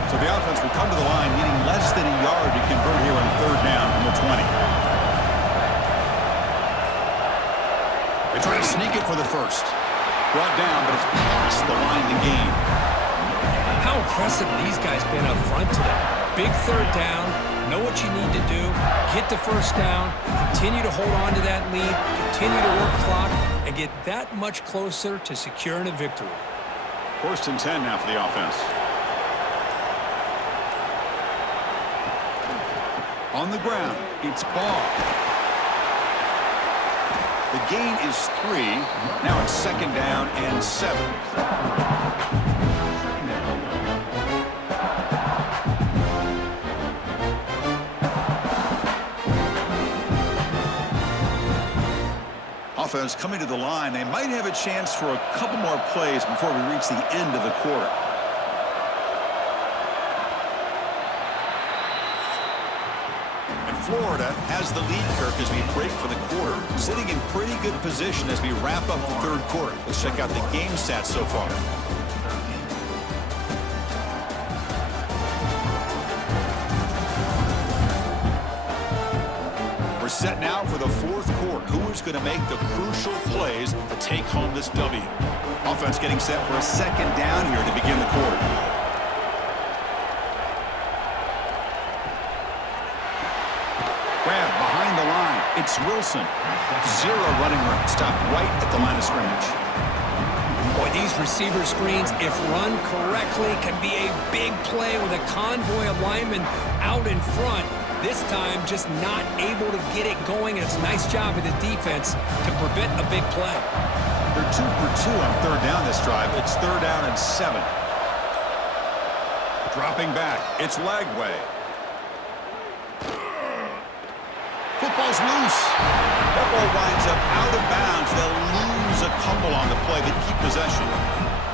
So the offense will come to the line needing less than a yard to convert here on third down from the 20. They try to sneak it for the first. Brought down, but it's past the line to gain. How impressive these guys been up front today. Big third down, know what you need to do, get the first down, continue to hold on to that lead, continue to work clock, and get that much closer to securing a victory. 1st and 10 now for the offense. On the ground, it's Ball. The gain is 3. Now it's 2nd down and 7. Offense coming to the line. They might have a chance for a couple more plays before we reach the end of the quarter. Florida has the lead, Kirk, as we break for the quarter. Sitting in pretty good position as we wrap up the third quarter. Let's check out the game stats so far. We're set now for the fourth quarter. Who is going to make the crucial plays to take home this W? Offense getting set for a 2nd down here to begin the quarter. Behind the line, it's Wilson. 0 running room. Stop right at the line of scrimmage. Boy, these receiver screens, if run correctly, can be a big play with a convoy of linemen out in front. This time, just not able to get it going. It's a nice job of the defense to prevent a big play. They're 2 for 2 on third down this drive. It's 3rd down and 7. Dropping back, it's Lagway. Football's loose. That ball winds up out of bounds. They'll lose a couple on the play. They keep possession.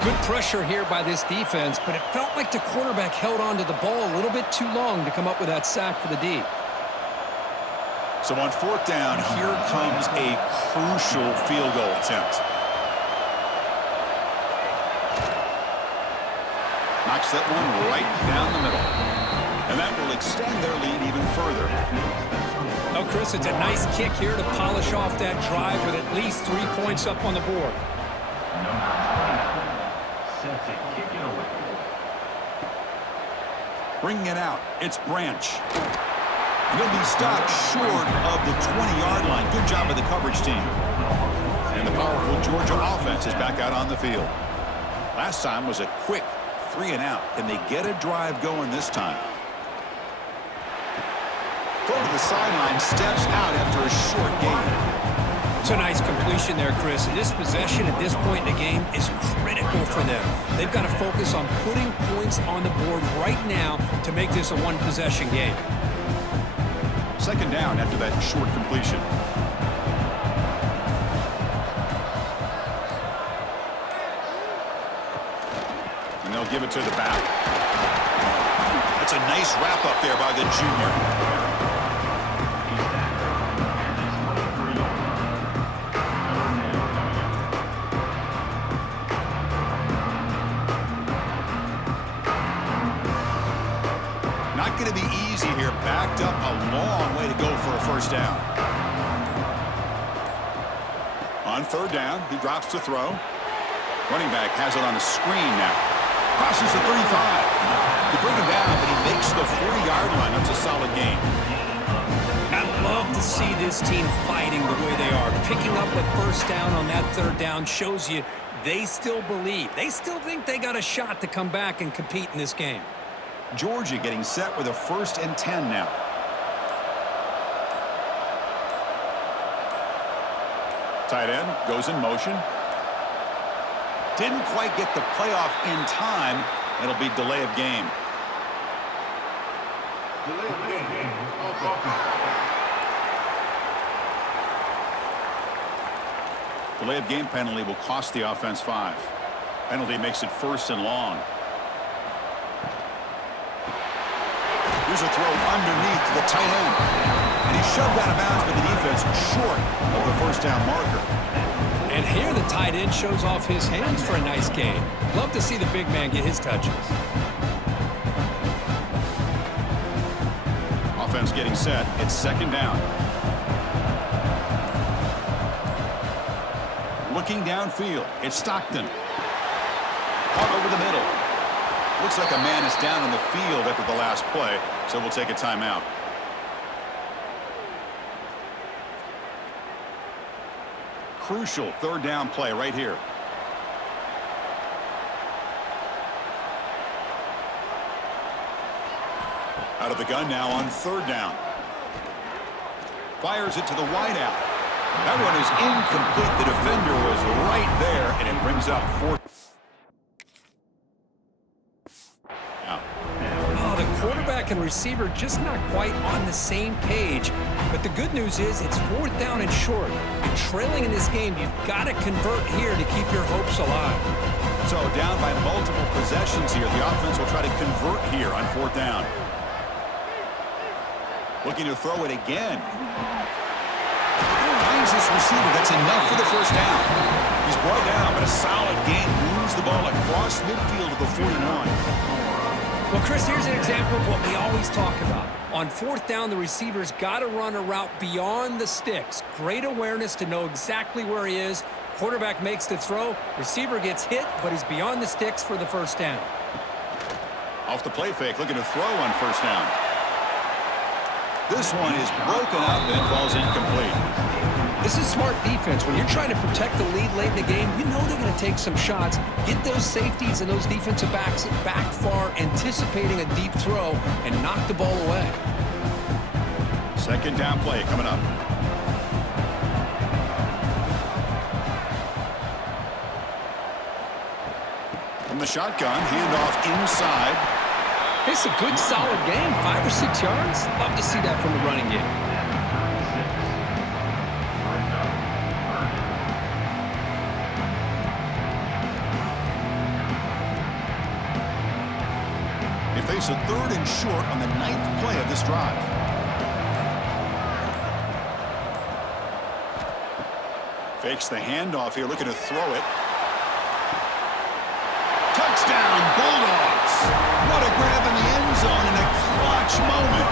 Good pressure here by this defense, but it felt like the quarterback held on to the ball a little bit too long to come up with that sack for the D. So on 4th down, here comes a crucial field goal attempt. Knocks that one right down the middle. And that will extend their lead even further. Oh, Chris, it's a nice kick here to polish off that drive with at least 3 points up on the board. Bringing it out, it's Branch. And he'll be stopped short of the 20-yard line. Good job of the coverage team. And the powerful Georgia offense is back out on the field. Last time was a quick 3-and-out. Can they get a drive going this time? Throw to the sideline, steps out after a short gain. It's a nice completion there, Chris. And this possession at this point in the game is critical for them. They've got to focus on putting points on the board right now to make this a one-possession game. 2nd down after that short completion. And they'll give it to the back. That's a nice wrap-up there by the junior. Not going to be easy here. Backed up a long way to go for a 1st down. On 3rd down, he drops to throw. Running back has it on the screen now. Crosses the 35. They bring him down, but he makes the 40-yard line. That's a solid gain. I love to see this team fighting the way they are. Picking up a 1st down on that 3rd down shows you they still believe. They still think they got a shot to come back and compete in this game. Georgia getting set with a 1st and 10 now. Tight end goes in motion. Didn't quite get the playoff in time. It'll be delay of game. Delay of game penalty will cost the offense 5. Penalty makes it 1st and long. Here's a throw underneath to the tight end. And he's shoved out of bounds by the defense short of the 1st down marker. And here the tight end shows off his hands for a nice game. Love to see the big man get his touches. Offense getting set. It's 2nd down. Looking downfield. It's Stockton. Caught over the middle. Looks like a man is down on the field after the last play, so we'll take a timeout. Crucial 3rd down play right here. Out of the gun now on 3rd down. Fires it to the wideout. That one is incomplete. The defender was right there, and it brings up 4th. Oh, the quarterback and receiver just not quite on the same page. But the good news is it's 4th down and short. And trailing in this game, you've got to convert here to keep your hopes alive. So down by multiple possessions here. The offense will try to convert here on 4th down. Looking to throw it again. Finds this receiver. That's enough for the 1st down. He's brought down, but a solid gain moves the ball across midfield of the 41. Well, Chris, here's an example of what we always talk about. On 4th down, the receiver's got to run a route beyond the sticks. Great awareness to know exactly where he is. Quarterback makes the throw. Receiver gets hit, but he's beyond the sticks for the 1st down. Off the play fake, looking to throw on 1st down. This one is broken up and falls incomplete. This is smart defense. When you're trying to protect the lead late in the game, you know they're going to take some shots. Get those safeties and those defensive backs back far, anticipating a deep throw, and knock the ball away. 2nd down play coming up. From the shotgun, handoff inside. It's a good, solid game. 5 or 6 yards. Love to see that from the running game. They face a 3rd and short on the 9th play of this drive. Fakes the handoff here, looking to throw it. Touchdown, Bulldogs! What a grab in the end zone in a clutch moment.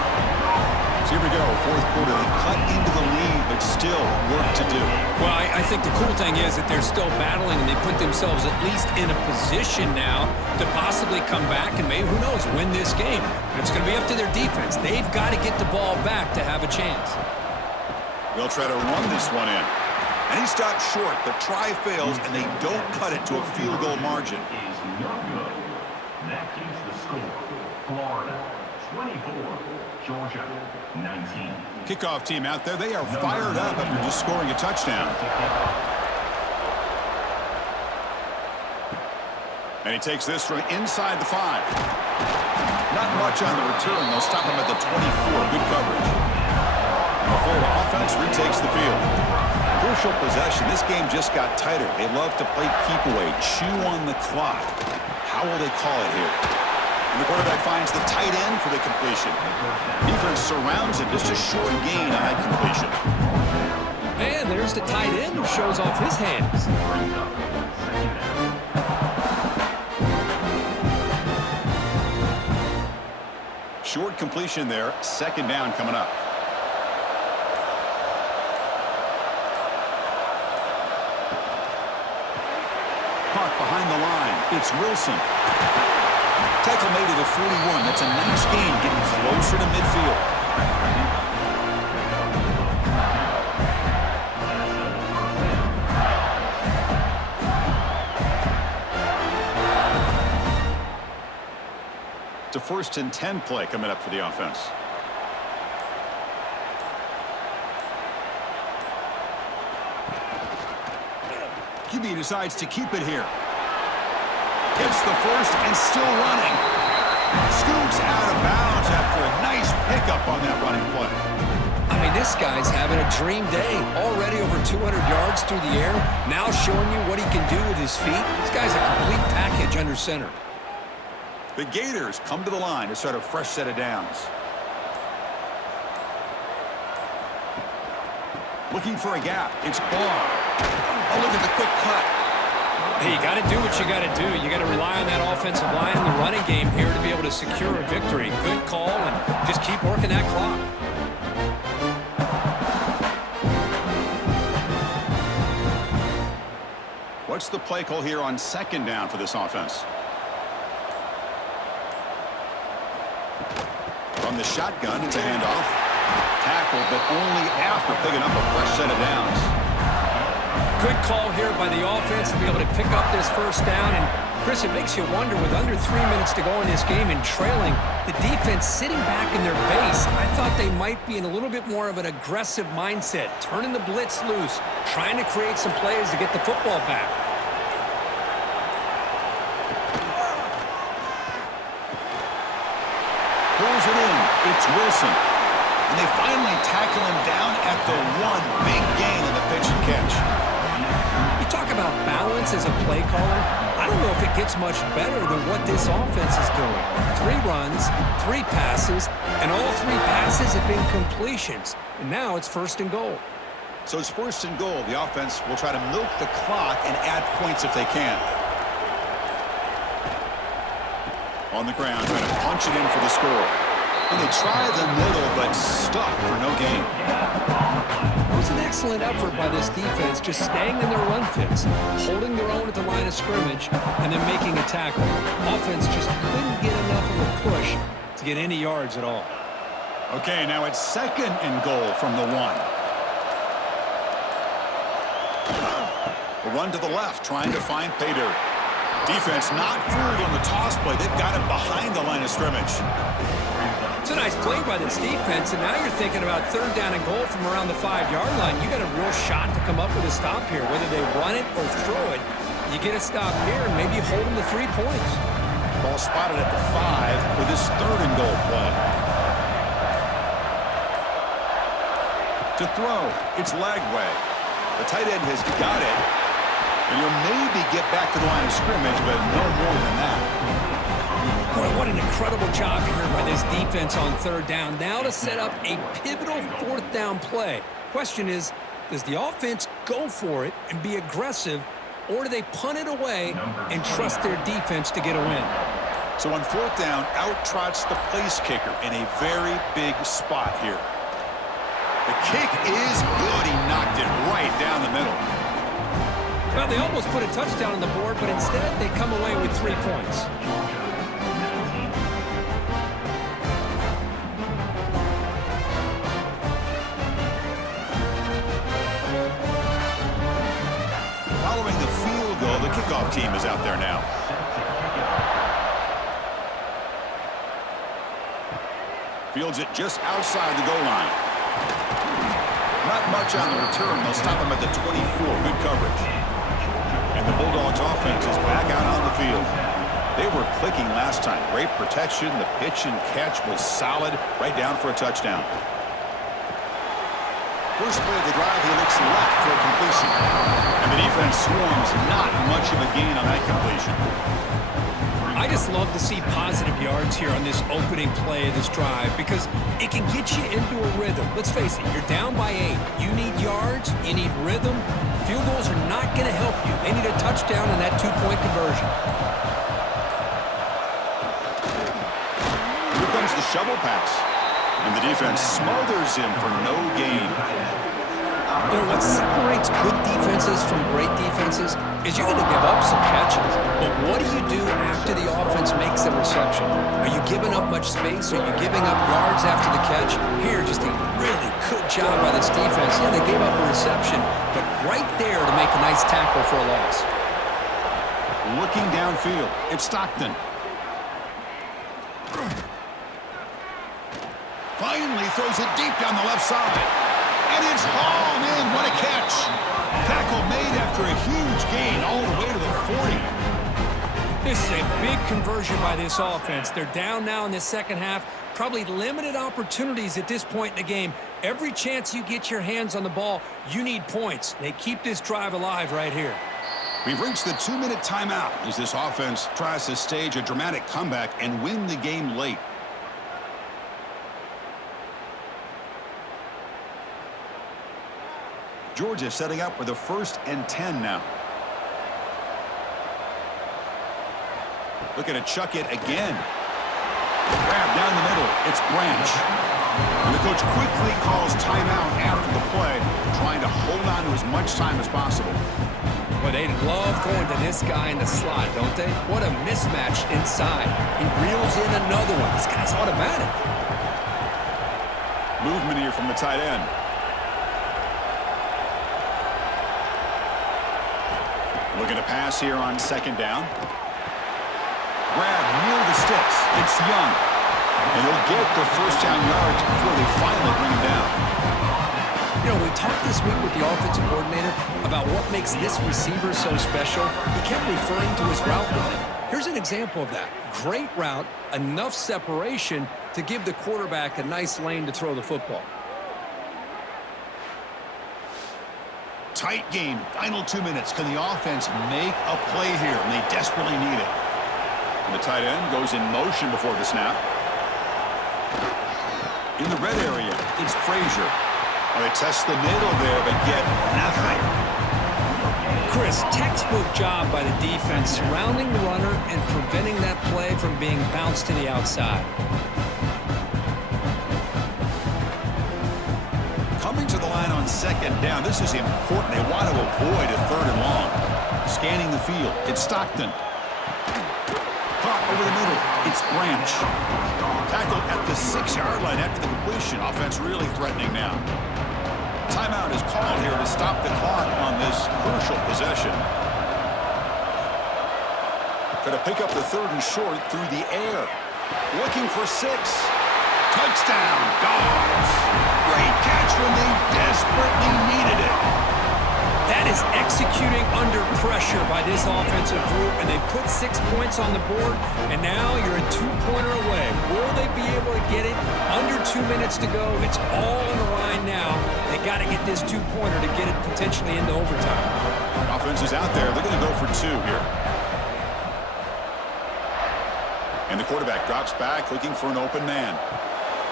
So here we go, 4th quarter. They cut into the lead, but still work to do. Well, I think the cool thing is that they're still battling, and they put themselves at least in a position now to possibly come back and maybe, who knows, win this game. But it's going to be up to their defense. They've got to get the ball back to have a chance. They'll try to run this one in. And he stopped short. The try fails, and they don't cut it to a field goal margin. No good. That keeps the score. Florida 24, Georgia 19. Kickoff team out there. They are fired up after just scoring a touchdown. And he takes this from inside the 5. Not much on the return. They'll stop him at the 24. Good coverage. The Florida offense retakes the field. Crucial possession. This game just got tighter. They love to play keep away, chew on the clock. How will they call it here? And the quarterback finds the tight end for the completion. Defense surrounds him. Just a short gain on that completion. And there's the tight end who shows off his hands. Short completion there. 2nd down coming up. Caught behind the line. It's Wilson. Tackle made to the 41. That's a nice gain, getting closer to midfield. It's a 1st and 10 play coming up for the offense. QB decides to keep it here. Gets the 1st and still running. Scoops out of bounds after a nice pickup on that running play. I mean, this guy's having a dream day. Already over 200 yards through the air. Now showing you what he can do with his feet. This guy's a complete package under center. The Gators come to the line to start a fresh set of downs. Looking for a gap. It's Barr. Oh, look at the quick cut. Hey, you got to do what you got to do. You got to rely on that offensive line and the running game here to be able to secure a victory. Good call, and just keep working that clock. What's the play call here on second down for this offense? From the shotgun, it's a handoff. Tackled, but only after picking up a fresh set of downs. Good call here by the offense to be able to pick up this first down. And, Chris, it makes you wonder, with under 3 minutes to go in this game and trailing, the defense sitting back in their base. I thought they might be in a little bit more of an aggressive mindset, turning the blitz loose, trying to create some plays to get the football back. Pulls it in. It's Wilson. And they finally tackle him down at the one. Big gain in the pitch and catch. You talk about balance as a play caller. I don't know if it gets much better than what this offense is doing. 3 runs, 3 passes, and all 3 passes have been completions. And now it's 1st and goal. So it's 1st and goal. The offense will try to milk the clock and add points if they can. On the ground, trying to punch it in for the score. And they try the middle, but stuck for no gain. It was an excellent effort by this defense, just staying in their run fits, holding their own at the line of scrimmage, and then making a tackle. Offense just couldn't get enough of a push to get any yards at all. Okay, now it's 2nd and goal from the 1. A run to the left, trying to find pay dirt. Defense not fooled on the toss play. They've got him behind the line of scrimmage. It's a nice play by this defense, and now you're thinking about 3rd down and goal from around the 5-yard line. You got a real shot to come up with a stop here. Whether they run it or throw it, you get a stop here and maybe hold them to 3 points. Ball spotted at the 5 for this 3rd and goal play. To throw, it's Lagway. The tight end has got it. And he'll maybe get back to the line of scrimmage, but no more than that. Boy, what an incredible job here by this defense on 3rd down. Now to set up a pivotal 4th down play. Question is, does the offense go for it and be aggressive, or do they punt it away and trust their defense to get a win? So on 4th down, out trots the place kicker in a very big spot here. The kick is good. He knocked it right down the middle. Well, they almost put a touchdown on the board, but instead they come away with 3 points. Following the field goal, the kickoff team is out there now. Fields it just outside the goal line. Not much on the return. They'll stop him at the 24. Good coverage. And the Bulldogs offense is back out on the field. They were clicking last time. Great protection. The pitch and catch was solid. Right down for a touchdown. First play of the drive, he looks left for a completion. And the defense swarms. Not much of a gain on that completion. I just love to see positive yards here on this opening play of this drive because it can get you into a rhythm. Let's face it, you're down by 8. You need yards, you need rhythm. Field goals are not going to help you. They need a touchdown and that 2-point conversion. Here comes the shovel pass. And the defense smothers him for no gain. You know, what separates good defenses from great defenses is you're going to give up some catches. But what do you do after the offense makes the reception? Are you giving up much space? Are you giving up yards after the catch? Here, just a really good job by this defense. Yeah, they gave up a reception, but right there to make a nice tackle for a loss. Looking downfield, it's Stockton. Finally throws it deep down the left side. And it's hauled in. What a catch. Tackle made after a huge gain all the way to the 40. This is a big conversion by this offense. They're down now in the second half. Probably limited opportunities at this point in the game. Every chance you get your hands on the ball, you need points. They keep this drive alive right here. We've reached the 2-minute timeout as this offense tries to stage a dramatic comeback and win the game late. Georgia setting up with a 1st and 10 now. Looking to chuck it again. Grab down the middle. It's Branch. And the coach quickly calls timeout after the play, trying to hold on to as much time as possible. Well, they love going to this guy in the slot, don't they? What a mismatch inside. He reels in another one. This guy's automatic. Movement here from the tight end. Looking to pass here on 2nd down. Grab near the sticks. It's Young. And he'll get the 1st down yards before they finally bring him down. You know, we talked this week with the offensive coordinator about what makes this receiver so special. He kept referring to his route running. Here's an example of that. Great route, enough separation to give the quarterback a nice lane to throw the football. Tight game. Final 2 minutes. Can the offense make a play here? And they desperately need it. And the tight end goes in motion before the snap. In the red area, it's Frazier. They test the middle there, but get nothing. Chris, textbook job by the defense surrounding the runner and preventing that play from being bounced to the outside. Coming to the line on 2nd down. This is important. They want to avoid a 3rd and long. Scanning the field. It's Stockton. Caught over the middle. It's Branch. Tackled at the 6-yard line after the completion. Offense really threatening now. Timeout is called here to stop the clock on this crucial possession. Going to pick up the 3rd and short through the air. Looking for 6. Touchdown, Dawgs. Great catch when they desperately needed it. That is executing under pressure by this offensive group, and they put 6 points on the board, and now you're a 2-pointer away. Will they be able to get it? Under 2 minutes to go. It's all on the line now. They got to get this 2-pointer to get it potentially into overtime. Offense is out there. They're going to go for 2 here. And the quarterback drops back, looking for an open man.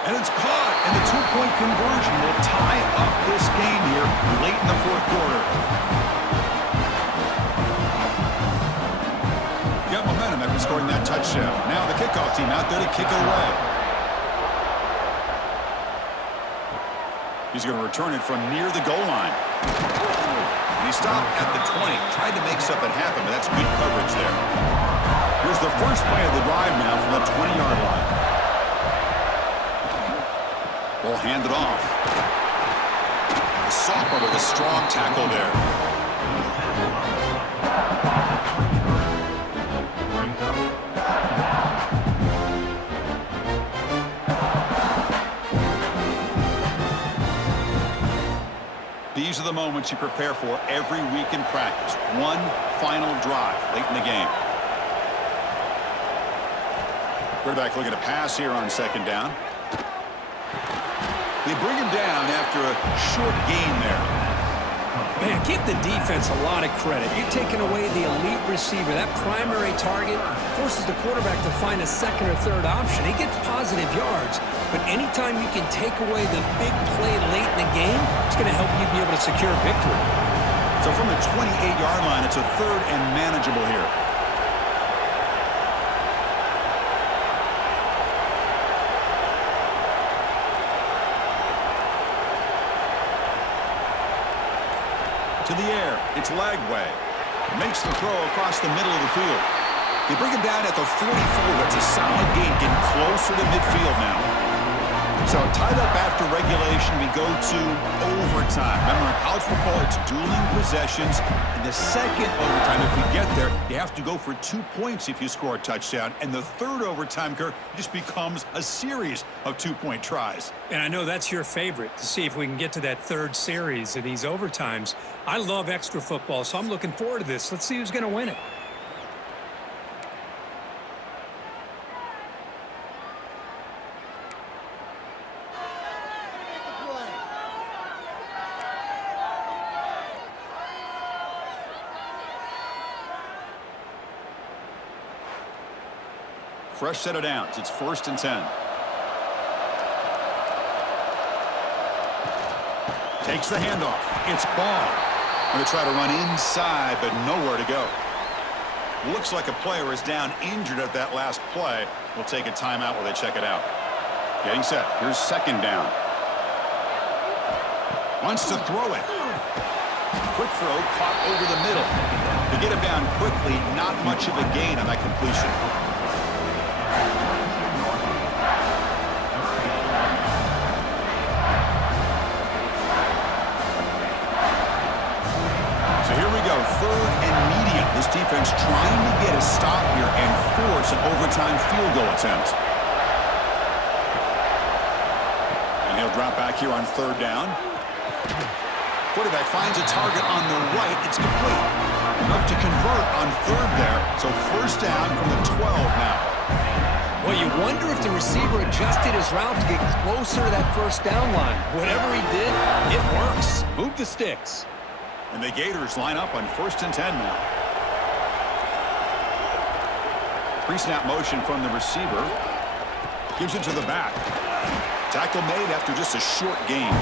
And it's caught, and the 2-point conversion will tie up this game here late in the 4th quarter. Got momentum after scoring that touchdown. Now the kickoff team out there to kick it away. He's going to return it from near the goal line. And he stopped at the 20. Tried to make something happen, but that's good coverage there. Here's the first play of the drive now from the 20-yard line. Ball handed off. The sophomore with a strong tackle there. These are the moments you prepare for every week in practice. One final drive late in the game. Quarterback looking to pass here on 2nd down. They bring him down after a short gain there. Man, give the defense a lot of credit. You're taking away the elite receiver. That primary target forces the quarterback to find a 2nd or 3rd option. He gets positive yards, but anytime you can take away the big play late in the game, it's going to help you be able to secure victory. So from the 28-yard line, it's a 3rd and manageable here. To the air, it's Lagway. Makes the throw across the middle of the field. They bring him down at the 44. That's a solid gain, getting closer to midfield now. So tied up after regulation, we go to overtime. Remember, in college football, it's dueling possessions. In the 2nd overtime, if we get there, you have to go for 2 points if you score a touchdown. And the 3rd overtime, Kirk, just becomes a series of 2-point tries. And I know that's your favorite, to see if we can get to that 3rd series of these overtimes. I love extra football, so I'm looking forward to this. Let's see who's going to win it. fresh set of downs. It's 1st and 10. Takes the handoff. It's ball. Going to try to run inside, but nowhere to go. Looks like a player is down injured at that last play. We'll take a timeout while they check it out. Getting set. Here's 2nd down. Wants to throw it. Quick throw caught over the middle. To get him down quickly, not much of a gain on that completion. So here we go, 3rd and medium. This defense trying to get a stop here and force an overtime field goal attempt. And he'll drop back here on 3rd down. Quarterback finds a target on the right. It's complete. Enough to convert on 3rd there. So 1st down from the 12 now. Well, you wonder if the receiver adjusted his route to get closer to that 1st down line. Whatever he did, it works. Move the sticks. And the Gators line up on 1st and 10 now. Pre-snap motion from the receiver. Gives it to the back. Tackle made after just a short gain.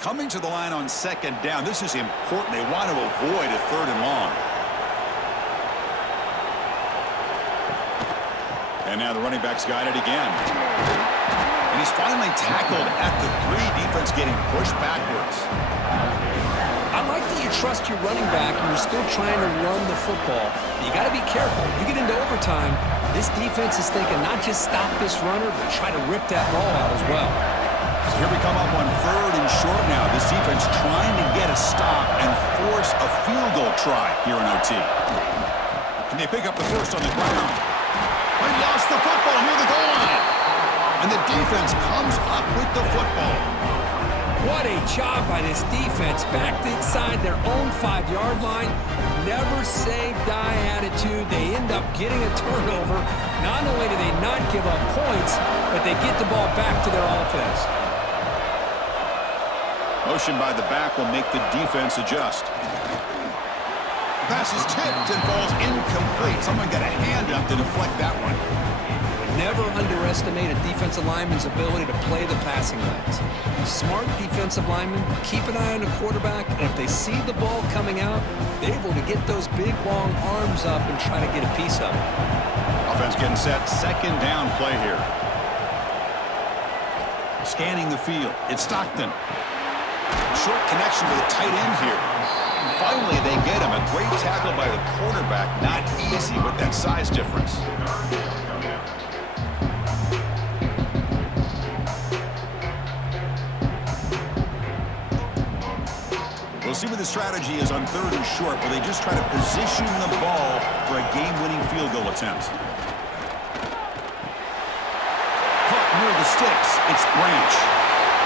Coming to the line on 2nd down. This is important. They want to avoid a 3rd and long. And now the running back's got it again. And he's finally tackled at the 3. Defense getting pushed backwards. I like that you trust your running back and you're still trying to run the football. But you got to be careful. You get into overtime, this defense is thinking not just stop this runner, but try to rip that ball out as well. So here we come up on 3rd and short now. This defense trying to get a stop and force a field goal try here in OT. Can they pick up the first on the ground? They lost the football near the goal line. And the defense comes up with the football. What a job by this defense. Backed inside their own 5-yard line. Never say die attitude. They end up getting a turnover. Not only do they not give up points, but they get the ball back to their offense. Motion by the back will make the defense adjust. Pass is tipped and falls incomplete. Someone got a hand up to deflect that one. Never underestimate a defensive lineman's ability to play the passing lanes. Smart defensive linemen keep an eye on the quarterback, and if they see the ball coming out, they're able to get those big, long arms up and try to get a piece of it. Offense getting set. 2nd down play here. Scanning the field. It's Stockton. Short connection to the tight end here. And finally, they get him. A great tackle by the quarterback. Not easy with that size difference. We'll see what the strategy is on 3rd and short, where they just try to position the ball for a game-winning field goal attempt. Caught near the sticks. It's Branch.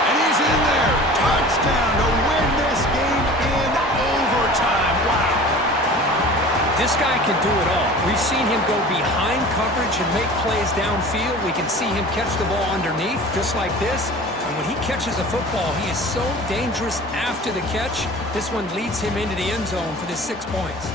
And he's in there. Touchdown to win this game in overtime. Wow. This guy can do it all. We've seen him go behind coverage and make plays downfield. We can see him catch the ball underneath, just like this. And when he catches a football, he is so dangerous after the catch. This one leads him into the end zone for the 6 points.